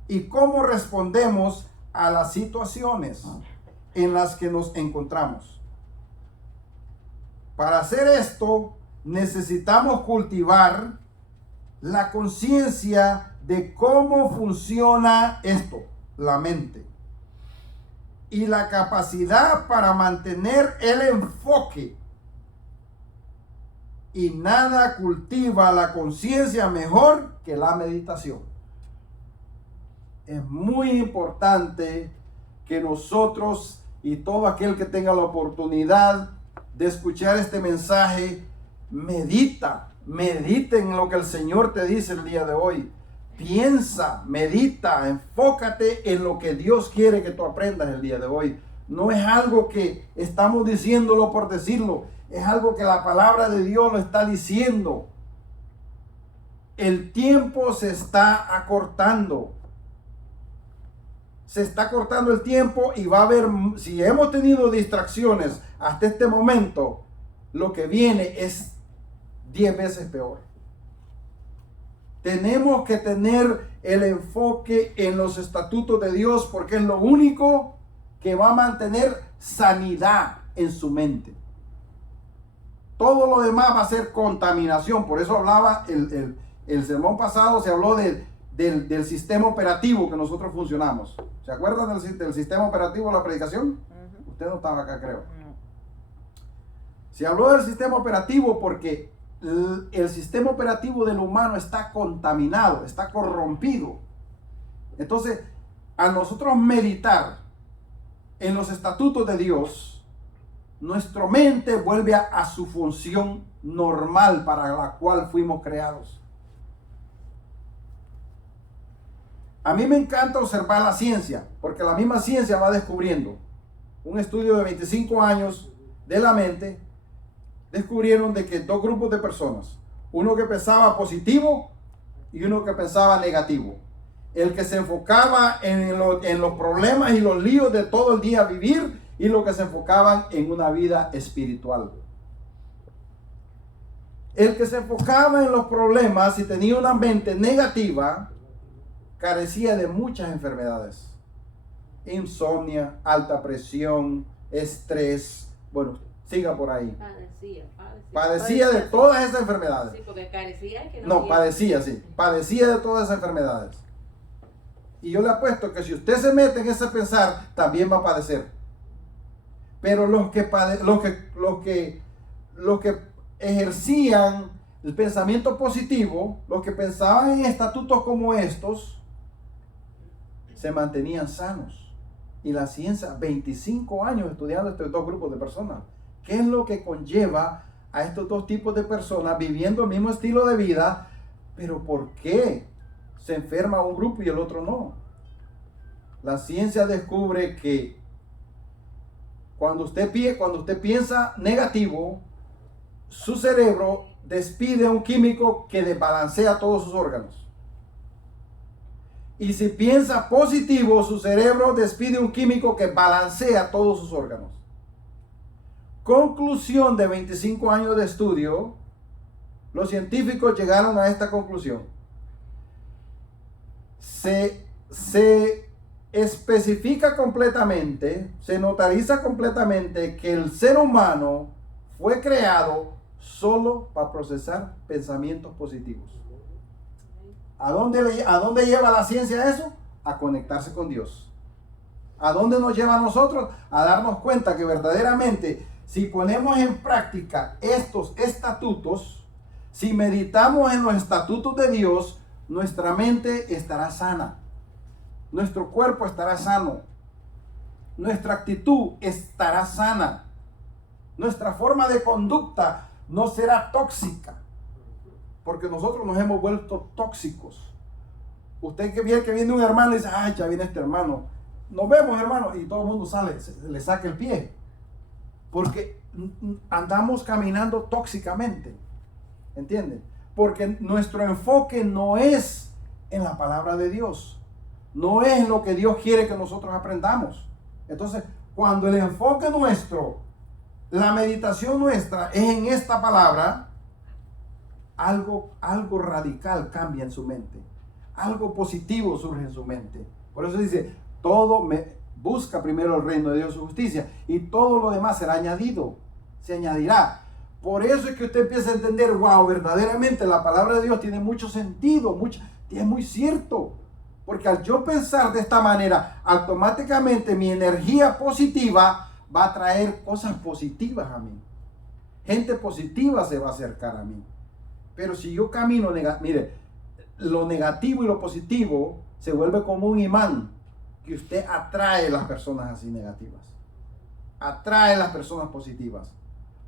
y cómo respondemos a las situaciones en las que nos encontramos. Para hacer esto, necesitamos cultivar la conciencia de cómo funciona esto, la mente, y la capacidad para mantener el enfoque. Y nada cultiva la conciencia mejor que la meditación. Es muy importante que nosotros y todo aquel que tenga la oportunidad de escuchar este mensaje, medita en lo que el Señor te dice el día de hoy. Piensa, medita, enfócate en lo que Dios quiere que tú aprendas el día de hoy. No es algo que estamos diciéndolo por decirlo, es algo que la palabra de Dios lo está diciendo. El tiempo se está acortando. Se está cortando el tiempo y va a haber, si hemos tenido distracciones hasta este momento, lo que viene es 10 veces peor. Tenemos que tener el enfoque en los estatutos de Dios, porque es lo único que va a mantener sanidad en su mente. Todo lo demás va a ser contaminación. Por eso hablaba el sermón pasado, se habló del sistema operativo que nosotros funcionamos. ¿Se acuerdan del sistema operativo de la predicación? Usted no estaba acá, creo. Se habló del sistema operativo porque el sistema operativo del humano está contaminado, está corrompido. Entonces, a nosotros meditar en los estatutos de Dios, nuestra mente vuelve a su función normal para la cual fuimos creados. A mí me encanta observar la ciencia, porque la misma ciencia va descubriendo. Un estudio de 25 años de la mente, descubrieron de que dos grupos de personas, uno que pensaba positivo y uno que pensaba negativo. El que se enfocaba en los problemas y los líos de todo el día vivir, y los que se enfocaban en una vida espiritual. El que se enfocaba en los problemas y tenía una mente negativa, carecía de muchas enfermedades. Insomnia, alta presión, estrés, bueno, siga por ahí. Padecía de todas esas enfermedades. Sí, porque carecía que no, padecía, sí. Padecía de todas esas enfermedades. Y yo le apuesto que si usted se mete en ese pensar, también va a padecer. Pero los que ejercían el pensamiento positivo, los que pensaban en estatutos como estos, se mantenían sanos. Y la ciencia, 25 años estudiando estos dos grupos de personas. ¿Qué es lo que conlleva a estos dos tipos de personas viviendo el mismo estilo de vida? Pero ¿por qué se enferma un grupo y el otro no? La ciencia descubre que cuando usted piensa negativo, su cerebro despide un químico que desbalancea todos sus órganos. Y si piensa positivo, su cerebro despide un químico que balancea todos sus órganos. Conclusión de 25 años de estudio, los científicos llegaron a esta conclusión. Se especifica completamente, se notariza completamente que el ser humano fue creado solo para procesar pensamientos positivos. ¿A dónde lleva la ciencia eso? A conectarse con Dios. ¿A dónde nos lleva a nosotros? A darnos cuenta que verdaderamente, si ponemos en práctica estos estatutos, si meditamos en los estatutos de Dios, nuestra mente estará sana, nuestro cuerpo estará sano, nuestra actitud estará sana, nuestra forma de conducta no será tóxica, porque nosotros nos hemos vuelto tóxicos. Usted que viene un hermano y dice, ay, ya viene este hermano, nos vemos, hermano, y todo el mundo sale, le saca el pie, porque andamos caminando tóxicamente, ¿entienden? Porque nuestro enfoque no es en la palabra de Dios, no es lo que Dios quiere que nosotros aprendamos. Entonces, cuando el enfoque nuestro, la meditación nuestra es en esta palabra, algo radical cambia en su mente, algo positivo surge en su mente. Por eso dice, busca primero el reino de Dios y su justicia, y todo lo demás será añadido, se añadirá. Por eso es que usted empieza a entender, wow, verdaderamente la palabra de Dios tiene mucho sentido, es muy cierto. Porque al yo pensar de esta manera, automáticamente mi energía positiva va a traer cosas positivas a mí. Gente positiva se va a acercar a mí. Pero si yo camino, mire, lo negativo y lo positivo se vuelve como un imán, que usted atrae las personas así negativas. Atrae las personas positivas.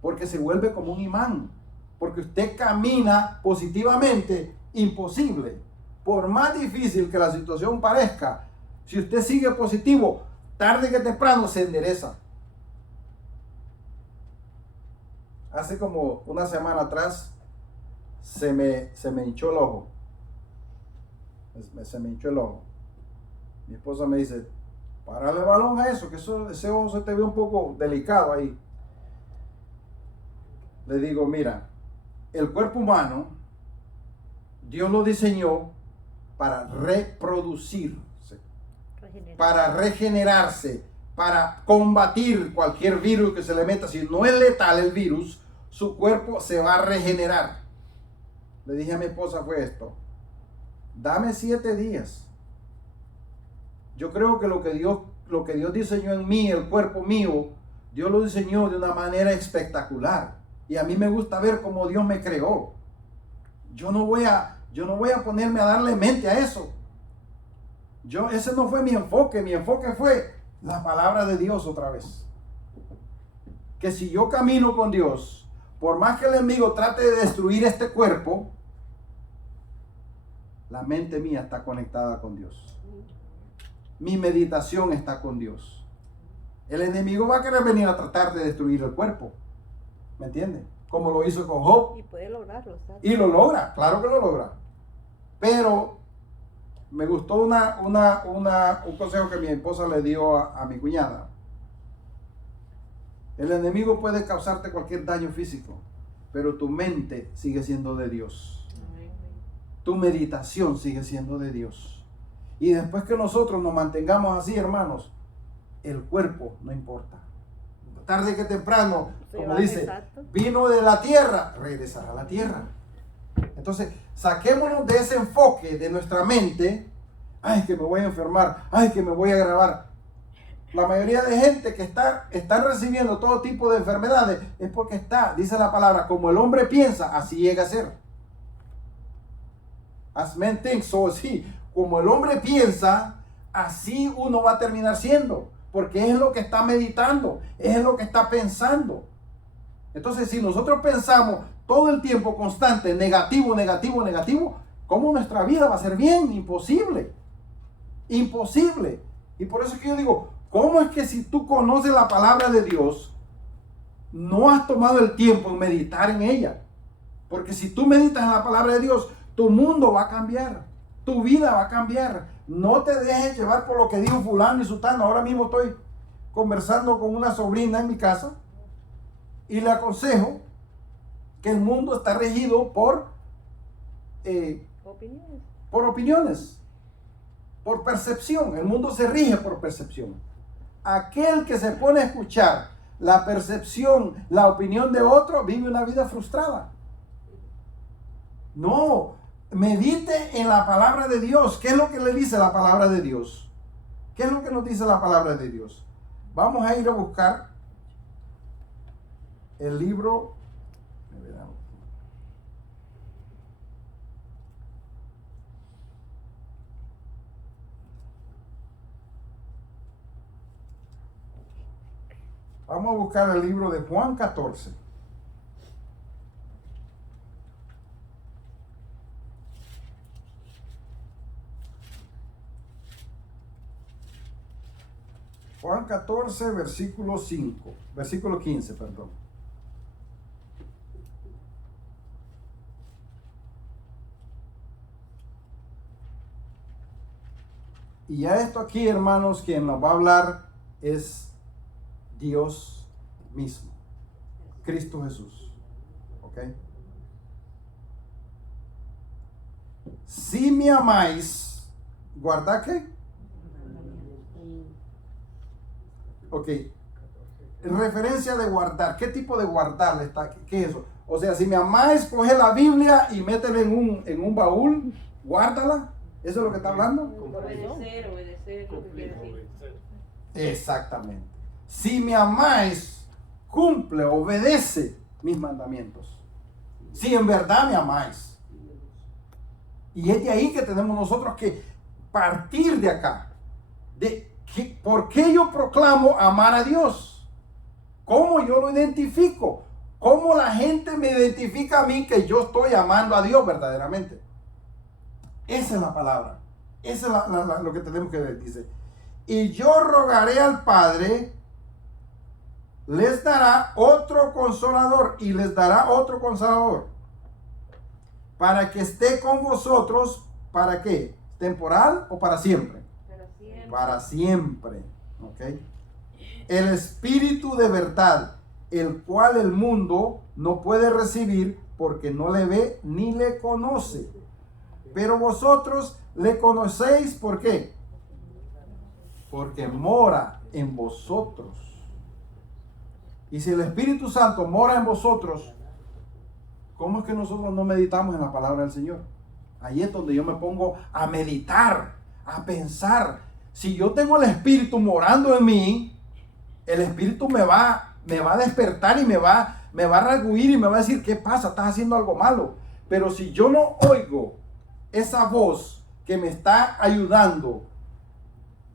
Porque se vuelve como un imán. Porque usted camina positivamente, imposible. Por más difícil que la situación parezca, si usted sigue positivo, tarde que temprano se endereza. Hace como una semana atrás se me hinchó el ojo. Se me hinchó el ojo. Mi esposa me dice, párale balón a eso, que ese ojo se te ve un poco delicado ahí. Le digo, mira, el cuerpo humano, Dios lo diseñó para reproducirse, para regenerarse, para combatir cualquier virus que se le meta. Si no es letal el virus, su cuerpo se va a regenerar. Le dije a mi esposa fue esto, dame 7 días. Yo creo que lo que Dios diseñó en mí, el cuerpo mío, Dios lo diseñó de una manera espectacular. Y a mí me gusta ver cómo Dios me creó. Yo no voy a ponerme a darle mente a eso. Ese no fue mi enfoque fue la palabra de Dios otra vez. Que si yo camino con Dios, por más que el enemigo trate de destruir este cuerpo, la mente mía está conectada con Dios. Mi meditación está con Dios. El enemigo va a querer venir a tratar de destruir el cuerpo. ¿Me entiende? Como lo hizo con Job. Y puede lograrlo, ¿sabes? Y lo logra, claro que lo logra. Pero me gustó un consejo que mi esposa le dio a mi cuñada. El enemigo puede causarte cualquier daño físico, pero tu mente sigue siendo de Dios. Tu meditación sigue siendo de Dios. Y después que nosotros nos mantengamos así, hermanos, el cuerpo no importa. Tarde que temprano, como dice, exacto, vino de la tierra, regresará a la tierra. Entonces, saquémonos de ese enfoque de nuestra mente. Ay, que me voy a enfermar. Ay, que me voy a grabar. la mayoría de gente que está recibiendo todo tipo de enfermedades es porque dice la palabra, como el hombre piensa, así llega a ser. As men think, so is he. Como el hombre piensa, así uno va a terminar siendo, porque es lo que está meditando, es lo que está pensando. Entonces, si nosotros pensamos todo el tiempo constante, negativo, negativo, negativo, ¿cómo nuestra vida va a ser bien? Imposible. Imposible. Y por eso es que yo digo, ¿cómo es que si tú conoces la palabra de Dios, no has tomado el tiempo en meditar en ella? Porque si tú meditas en la palabra de Dios, tu mundo va a cambiar, tu vida va a cambiar. No te dejes llevar por lo que dijo fulano y sutano. Ahora mismo estoy conversando con una sobrina en mi casa y le aconsejo que el mundo está regido por opiniones, por percepción. El mundo se rige por percepción. Aquel que se pone a escuchar la percepción, la opinión de otro, vive una vida frustrada. No, medite en la palabra de Dios. ¿Qué es lo que le dice la palabra de Dios? ¿Qué es lo que nos dice la palabra de Dios? Vamos a ir a buscar el libro. Vamos a buscar el libro de Juan 14. Juan 14, versículo 15, perdón. Y ya esto aquí, hermanos, quien nos va a hablar es Dios mismo, Cristo Jesús. ¿Ok? Si me amáis, ¿guardad qué? Ok. Referencia de guardar. ¿Qué tipo de guardar está? ¿Qué es eso? O sea, si me amáis, coge la Biblia y métela en un baúl, guárdala. ¿Eso es lo que está hablando? Obedecer, lo que quiere decir. Exactamente. Si me amáis, cumple, obedece mis mandamientos. Si en verdad me amáis. Y es de ahí que tenemos nosotros que partir de acá. ¿Por qué yo proclamo amar a Dios? ¿Cómo yo lo identifico? ¿Cómo la gente me identifica a mí que yo estoy amando a Dios verdaderamente? Esa es la palabra. Esa es lo que tenemos que ver. Dice, y yo rogaré al Padre, les dará otro consolador, y les dará otro consolador, para que esté con vosotros. ¿Para qué? ¿Temporal o para siempre? Para siempre. ¿Ok? El Espíritu de verdad, el cual el mundo no puede recibir porque no le ve ni le conoce. Pero vosotros le conocéis, ¿por qué? Porque mora en vosotros. Y si el Espíritu Santo mora en vosotros, ¿cómo es que nosotros no meditamos en la palabra del Señor? Ahí es donde yo me pongo a meditar, a pensar. Si yo tengo el Espíritu morando en mí, el Espíritu me va a despertar y me va a reguir y me va a decir, ¿qué pasa? Estás haciendo algo malo. Pero si yo no oigo esa voz que me está ayudando,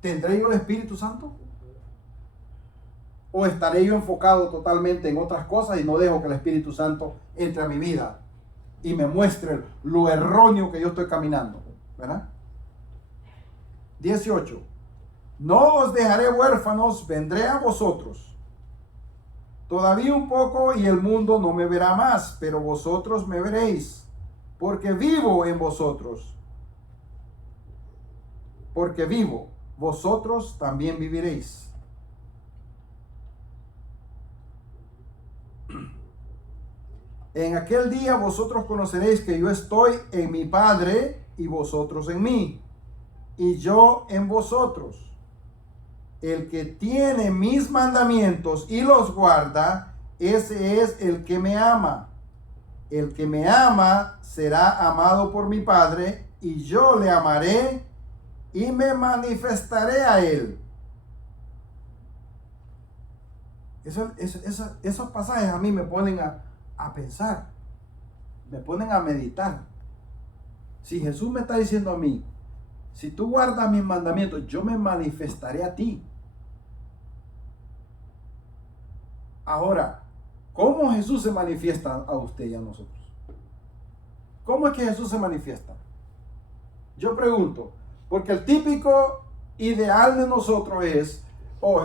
¿tendré yo el Espíritu Santo? ¿O estaré yo enfocado totalmente en otras cosas y no dejo que el Espíritu Santo entre a mi vida y me muestre lo erróneo que yo estoy caminando? ¿Verdad? 18. No os dejaré huérfanos, vendré a vosotros. Todavía un poco y el mundo no me verá más, pero vosotros me veréis, porque vivo en vosotros. Porque vivo, vosotros también viviréis. En aquel día vosotros conoceréis que yo estoy en mi Padre y vosotros en mí, y yo en vosotros. El que tiene mis mandamientos y los guarda, ese es el que me ama. El que me ama será amado por mi Padre, y yo le amaré y me manifestaré a él. Esos pasajes a mí me ponen a pensar, me ponen a meditar. Si Jesús me está diciendo a mí, si tú guardas mis mandamientos, yo me manifestaré a ti. Ahora, ¿cómo Jesús se manifiesta a usted y a nosotros? ¿Cómo es que Jesús se manifiesta? Yo pregunto, porque el típico ideal de nosotros es,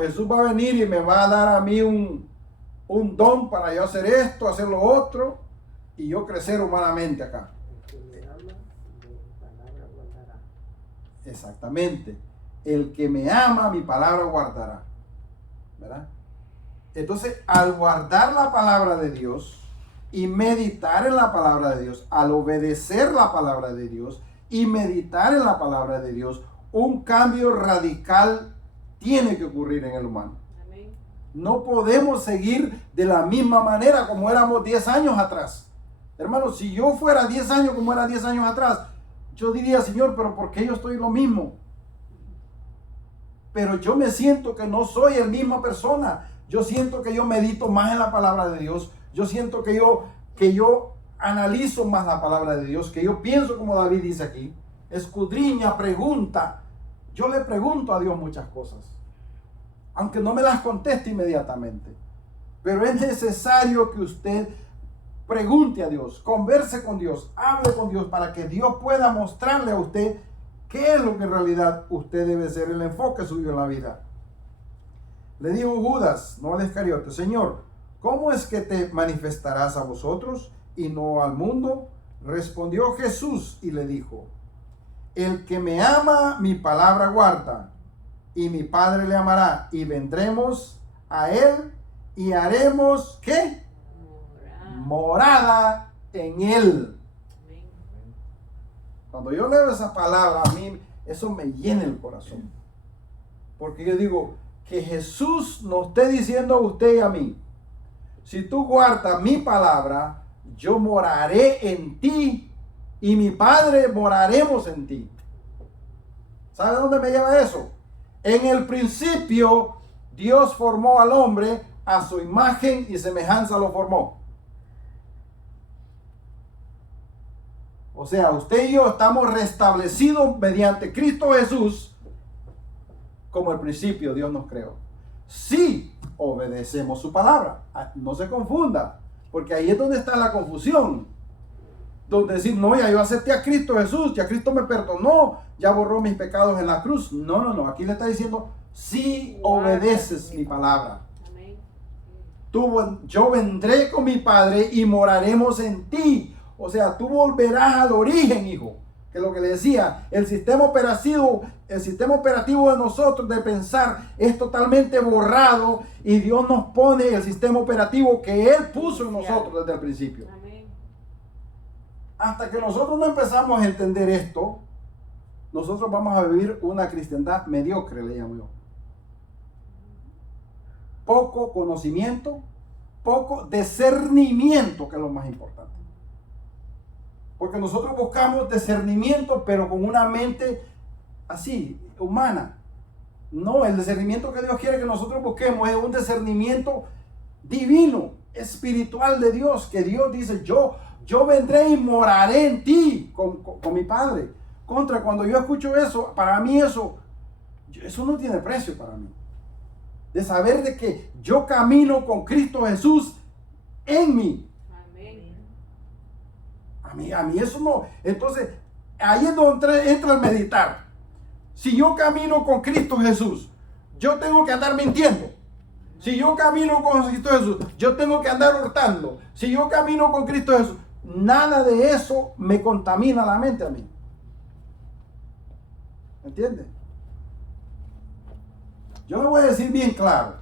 Jesús va a venir y me va a dar a mí un don para yo hacer esto, hacer lo otro, y yo crecer humanamente acá. El que me ama, mi palabra guardará. Exactamente. El que me ama, mi palabra guardará. ¿Verdad? Entonces, al guardar la palabra de Dios y meditar en la palabra de Dios, al obedecer la palabra de Dios y meditar en la palabra de Dios, un cambio radical tiene que ocurrir en el humano. Amén. No podemos seguir de la misma manera como éramos 10 años atrás. Hermano, si yo fuera 10 años como era 10 años atrás, yo diría, Señor, pero ¿por qué yo estoy lo mismo? Pero yo me siento que no soy la misma persona. Yo siento que yo medito más en la palabra de Dios. Yo siento que yo analizo más la palabra de Dios, que yo pienso como David dice aquí, escudriña, pregunta. Yo le pregunto a Dios muchas cosas, aunque no me las conteste inmediatamente. Pero es necesario que usted pregunte a Dios, converse con Dios, hable con Dios para que Dios pueda mostrarle a usted qué es lo que en realidad usted debe ser el enfoque suyo en la vida. Le dijo Judas, no al Iscariote, Señor, ¿cómo es que te manifestarás a vosotros y no al mundo? Respondió Jesús y le dijo, el que me ama, mi palabra guarda, y mi Padre le amará, y vendremos a él y haremos, ¿qué? Morada en él. Amén. Cuando yo leo esa palabra, a mí eso me llena el corazón. Porque yo digo, que Jesús nos esté diciendo a usted y a mí, si tú guardas mi palabra, yo moraré en ti y mi Padre moraremos en ti. ¿Sabe dónde me lleva eso? En el principio, Dios formó al hombre a su imagen y semejanza lo formó. O sea, usted y yo estamos restablecidos mediante Cristo Jesús, como al principio Dios nos creó. Si obedecemos su palabra, no se confunda, porque ahí es donde está la confusión. Donde decir, no, ya yo acepté a Cristo Jesús, ya Cristo me perdonó, ya borró mis pecados en la cruz. No, aquí le está diciendo, si obedeces mi palabra. Amén. Yo vendré con mi Padre y moraremos en ti. O sea, tú volverás al origen, hijo. Que es lo que le decía, el sistema operativo de nosotros de pensar es totalmente borrado y Dios nos pone el sistema operativo que Él puso en nosotros desde el principio. Amén. Hasta que nosotros no empezamos a entender esto, nosotros vamos a vivir una cristiandad mediocre, le llamo yo. Poco conocimiento, poco discernimiento, que es lo más importante. Porque nosotros buscamos discernimiento, pero con una mente así, humana. No, el discernimiento que Dios quiere que nosotros busquemos es un discernimiento divino, espiritual de Dios, que Dios dice, yo vendré y moraré en ti con mi Padre. Cuando yo escucho eso, para mí eso no tiene precio para mí. De saber de que yo camino con Cristo Jesús en mí. A mí eso no. Entonces, ahí es donde entra el meditar. Si yo camino con Cristo Jesús, yo tengo que andar mintiendo. Si yo camino con Cristo Jesús, yo tengo que andar hurtando. Si yo camino con Cristo Jesús, nada de eso me contamina la mente a mí. ¿Entiende? Yo le voy a decir bien claro,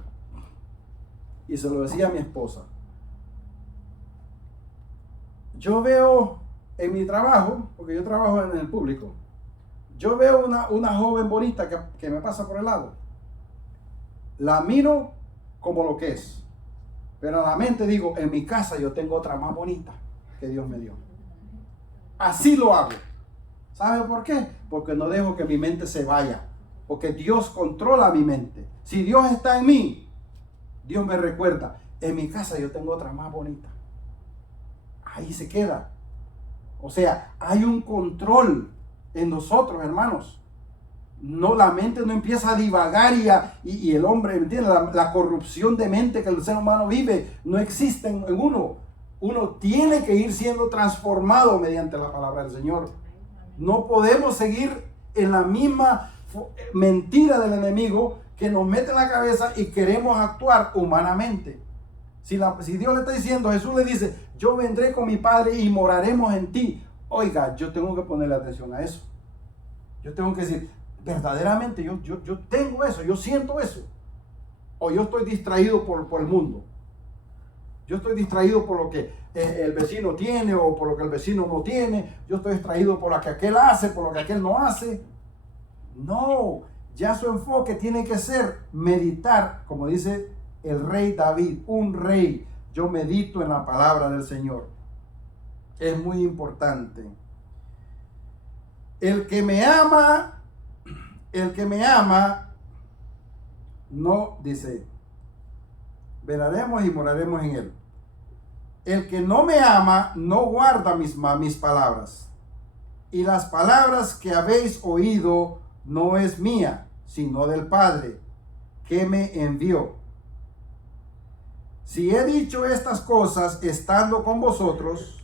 y se lo decía a mi esposa. Yo veo en mi trabajo, porque yo trabajo en el público, yo veo una joven bonita que me pasa por el lado. La miro como lo que es, pero a la mente digo, en mi casa yo tengo otra más bonita que Dios me dio. Así lo hago. ¿Sabe por qué? Porque no dejo que mi mente se vaya, porque Dios controla mi mente. Si Dios está en mí, Dios me recuerda, en mi casa yo tengo otra más bonita. Ahí se queda. O sea, hay un control en nosotros, hermanos. No, la mente no empieza a divagar y el hombre, ¿entiendes? La corrupción de mente que el ser humano vive no existe en uno. Uno tiene que ir siendo transformado mediante la palabra del Señor. No podemos seguir en la misma mentira del enemigo que nos mete en la cabeza y queremos actuar humanamente. Si Dios le está diciendo, Jesús le dice, yo vendré con mi Padre y moraremos en ti. Oiga, yo tengo que ponerle atención a eso. Yo tengo que decir, verdaderamente yo tengo eso, yo siento eso. O yo estoy distraído por el mundo. Yo estoy distraído por lo que el vecino tiene o por lo que el vecino no tiene. Yo estoy distraído por lo que aquel hace, por lo que aquel no hace. No, ya su enfoque tiene que ser meditar, como dice el rey David, un rey. Yo medito en la palabra del Señor. Es muy importante. El que me ama, no, dice, veraremos y moraremos en él. El que no me ama, no guarda mis palabras. Y las palabras que habéis oído no es mía, sino del Padre que me envió. Si he dicho estas cosas estando con vosotros,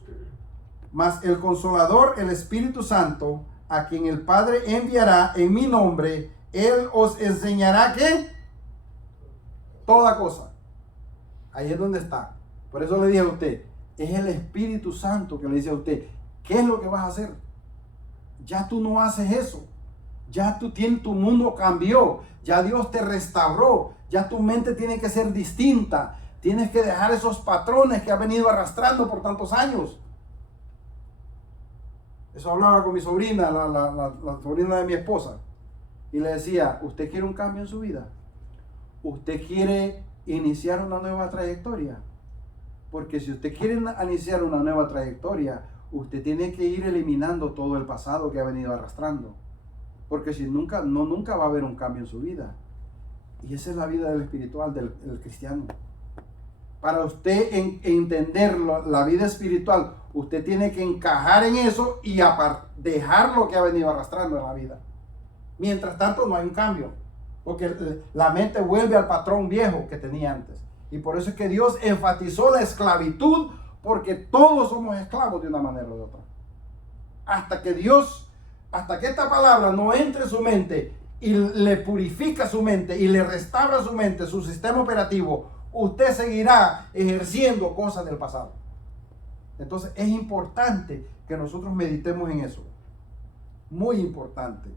mas el Consolador, el Espíritu Santo, a quien el Padre enviará en mi nombre, Él os enseñará ¿qué? Toda cosa. Ahí es donde está. Por eso le dije a usted, es el Espíritu Santo que le dice a usted, ¿qué es lo que vas a hacer? Ya tú no haces eso. Ya tu mundo cambió. Ya Dios te restauró. Ya tu mente tiene que ser distinta. Tienes que dejar esos patrones que has venido arrastrando por tantos años. Eso hablaba con mi sobrina, la sobrina de mi esposa. Y le decía, ¿usted quiere un cambio en su vida? ¿Usted quiere iniciar una nueva trayectoria? Porque si usted quiere iniciar una nueva trayectoria, usted tiene que ir eliminando todo el pasado que ha venido arrastrando. Porque si nunca va a haber un cambio en su vida. Y esa es la vida del espiritual, del cristiano. Para usted entender la vida espiritual, usted tiene que encajar en eso y dejar lo que ha venido arrastrando en la vida. Mientras tanto no hay un cambio, porque la mente vuelve al patrón viejo que tenía antes. Y por eso es que Dios enfatizó la esclavitud, porque todos somos esclavos de una manera o de otra. Hasta que esta palabra no entre en su mente y le purifica su mente y le restaura su mente, su sistema operativo, usted seguirá ejerciendo cosas del pasado. Entonces es importante que nosotros meditemos en eso. Muy importante.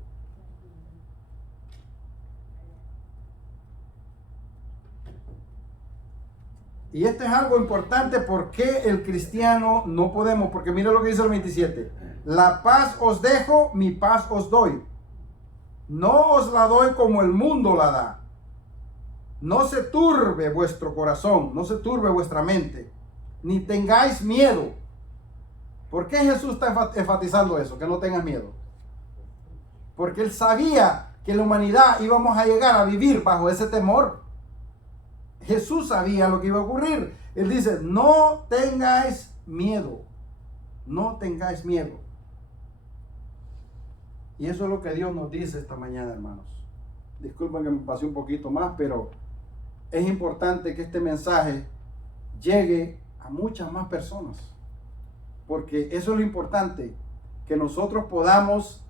Y esto es algo importante porque el cristiano no podemos, porque mira lo que dice el 27. La paz os dejo, mi paz os doy. No os la doy como el mundo la da. No se turbe vuestro corazón, no se turbe vuestra mente, ni tengáis miedo. ¿Por qué Jesús está enfatizando eso? Que no tengas miedo. Porque Él sabía que la humanidad íbamos a llegar a vivir bajo ese temor. Jesús sabía lo que iba a ocurrir. Él dice, no tengáis miedo. No tengáis miedo. Y eso es lo que Dios nos dice esta mañana, hermanos. Disculpen que me pasé un poquito más, pero es importante que este mensaje llegue a muchas más personas. Porque eso es lo importante, que nosotros podamos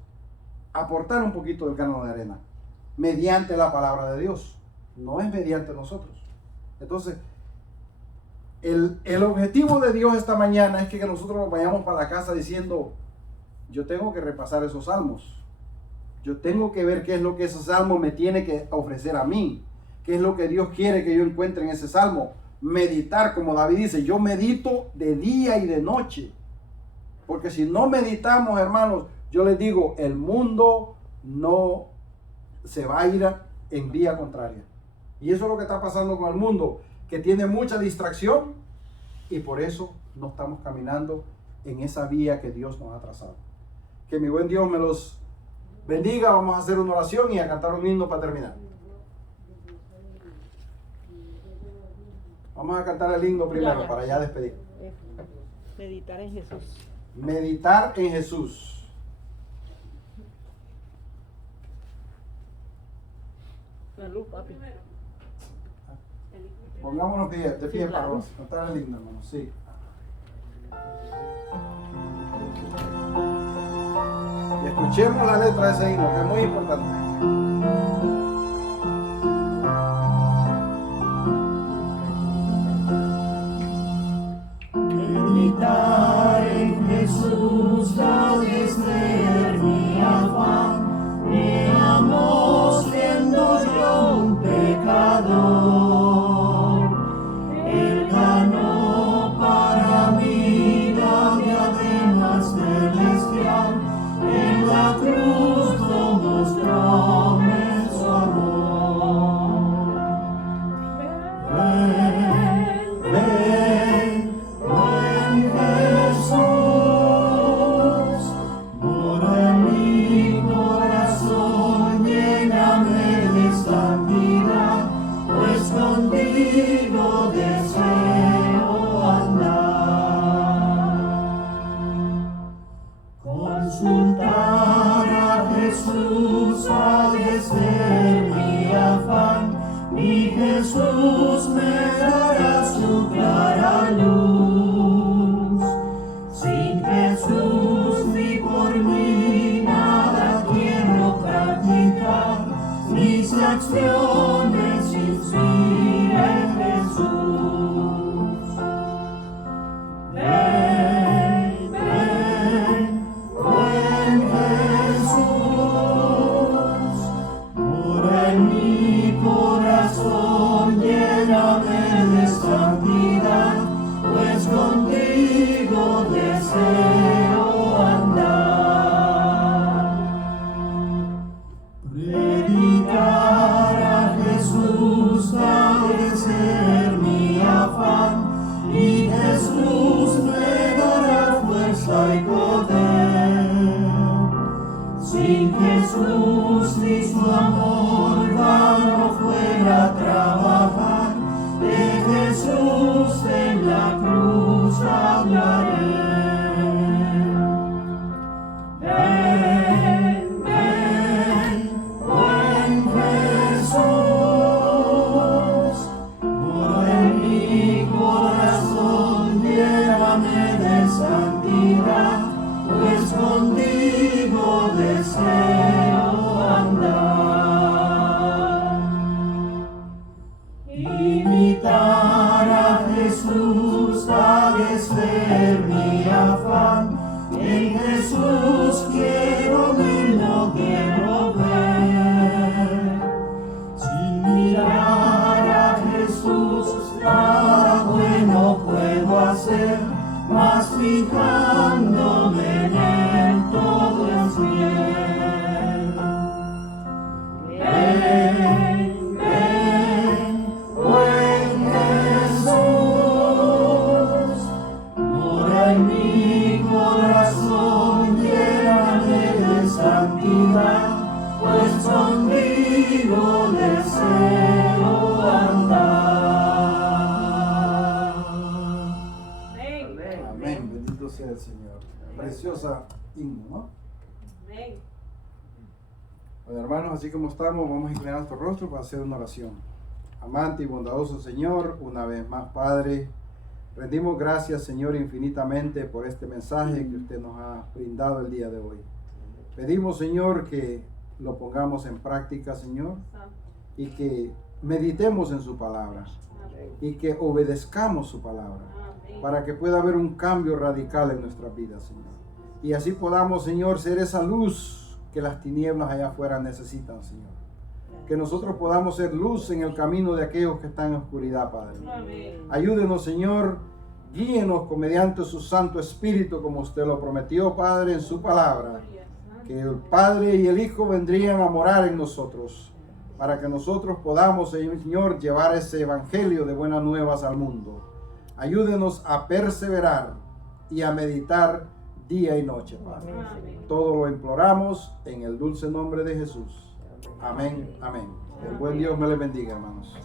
aportar un poquito del grano de arena mediante la palabra de Dios. No es mediante nosotros. Entonces, el objetivo de Dios esta mañana es que nosotros nos vayamos para la casa diciendo, yo tengo que repasar esos salmos. Yo tengo que ver qué es lo que ese salmo me tiene que ofrecer a mí. ¿Qué es lo que Dios quiere que yo encuentre en ese salmo? Meditar, como David dice, yo medito de día y de noche. Porque si no meditamos, hermanos, yo les digo, el mundo no se va a ir en vía contraria. Y eso es lo que está pasando con el mundo, que tiene mucha distracción y por eso no estamos caminando en esa vía que Dios nos ha trazado. Que mi buen Dios me los bendiga. Vamos a hacer una oración y a cantar un himno para terminar. Vamos a cantar el himno primero para ya despedir. Meditar en Jesús. Meditar en Jesús. La luz, papi. Pongámonos de pie Sí, para claro. cantar el himno, hermano. Sí. Y escuchemos la letra de ese himno, que es muy importante. Meditar en Jesús ha de ser mi afán, me amo siendo yo un pecador. Él ganó para mí la diadema celestial, en la cruz lo mostróme su amor. Ven, ven, ven Jesús, mora en mi corazón, lléname de santidad, pues contigo deseo andar. Consultar a Jesús ha de ser mi afán, mi Jesús me dará su clara luz. Sin Jesús ni por mí nada quiero practicar, mis acciones inspiren Jesús. Ven, ven, ven Jesús, mora en mi corazón, lléname de santidad, pues contigo deseo andar. Predicar a Jesús ha de ser mi afán, y Jesús me dará fuerza y poder. Sin Jesús ni su amor vano fuera trabajar, de Jesús en la cruz hablaré. Ven, ven, buen Jesús, mora en mi corazón, llévame de santidad, pues contigo deseo andar. Imitar a Jesús ha de ser mi afán, en Jesús quiero ver, no quiero ver. Sin mirar a Jesús nada bueno puedo hacer, mas fijándome en él todo es bien. Ven, ven, buen Jesús, mora en mi corazón, lléname de santidad, pues contigo deseo andar. Amén. Amén. Bendito sea el Señor. Preciosa himno, ¿no? Amén. Bueno, hermanos, así como estamos, vamos a inclinar nuestro rostro para hacer una oración. Amante y bondadoso Señor, una vez más, Padre, rendimos gracias, Señor, infinitamente por este mensaje que usted nos ha brindado el día de hoy. Pedimos, Señor, que lo pongamos en práctica, Señor, Santo. y que meditemos en su palabra Amén. y que obedezcamos su palabra, Amén. para que pueda haber un cambio radical en nuestras vidas, Señor. Y así podamos, Señor, ser esa luz que las tinieblas allá afuera necesitan, Señor. Que nosotros podamos ser luz en el camino de aquellos que están en oscuridad, Padre. Amén. Ayúdenos, Señor, guíenos mediante su Santo Espíritu, como usted lo prometió, Padre, en su palabra. Gloria, Santo. Que el Padre y el Hijo vendrían a morar en nosotros, para que nosotros podamos, Señor, llevar ese evangelio de buenas nuevas al mundo. Ayúdenos a perseverar y a meditar día y noche, Padre. Amén. Todo lo imploramos en el dulce nombre de Jesús. Amén, amén. El buen Dios me le bendiga, hermanos.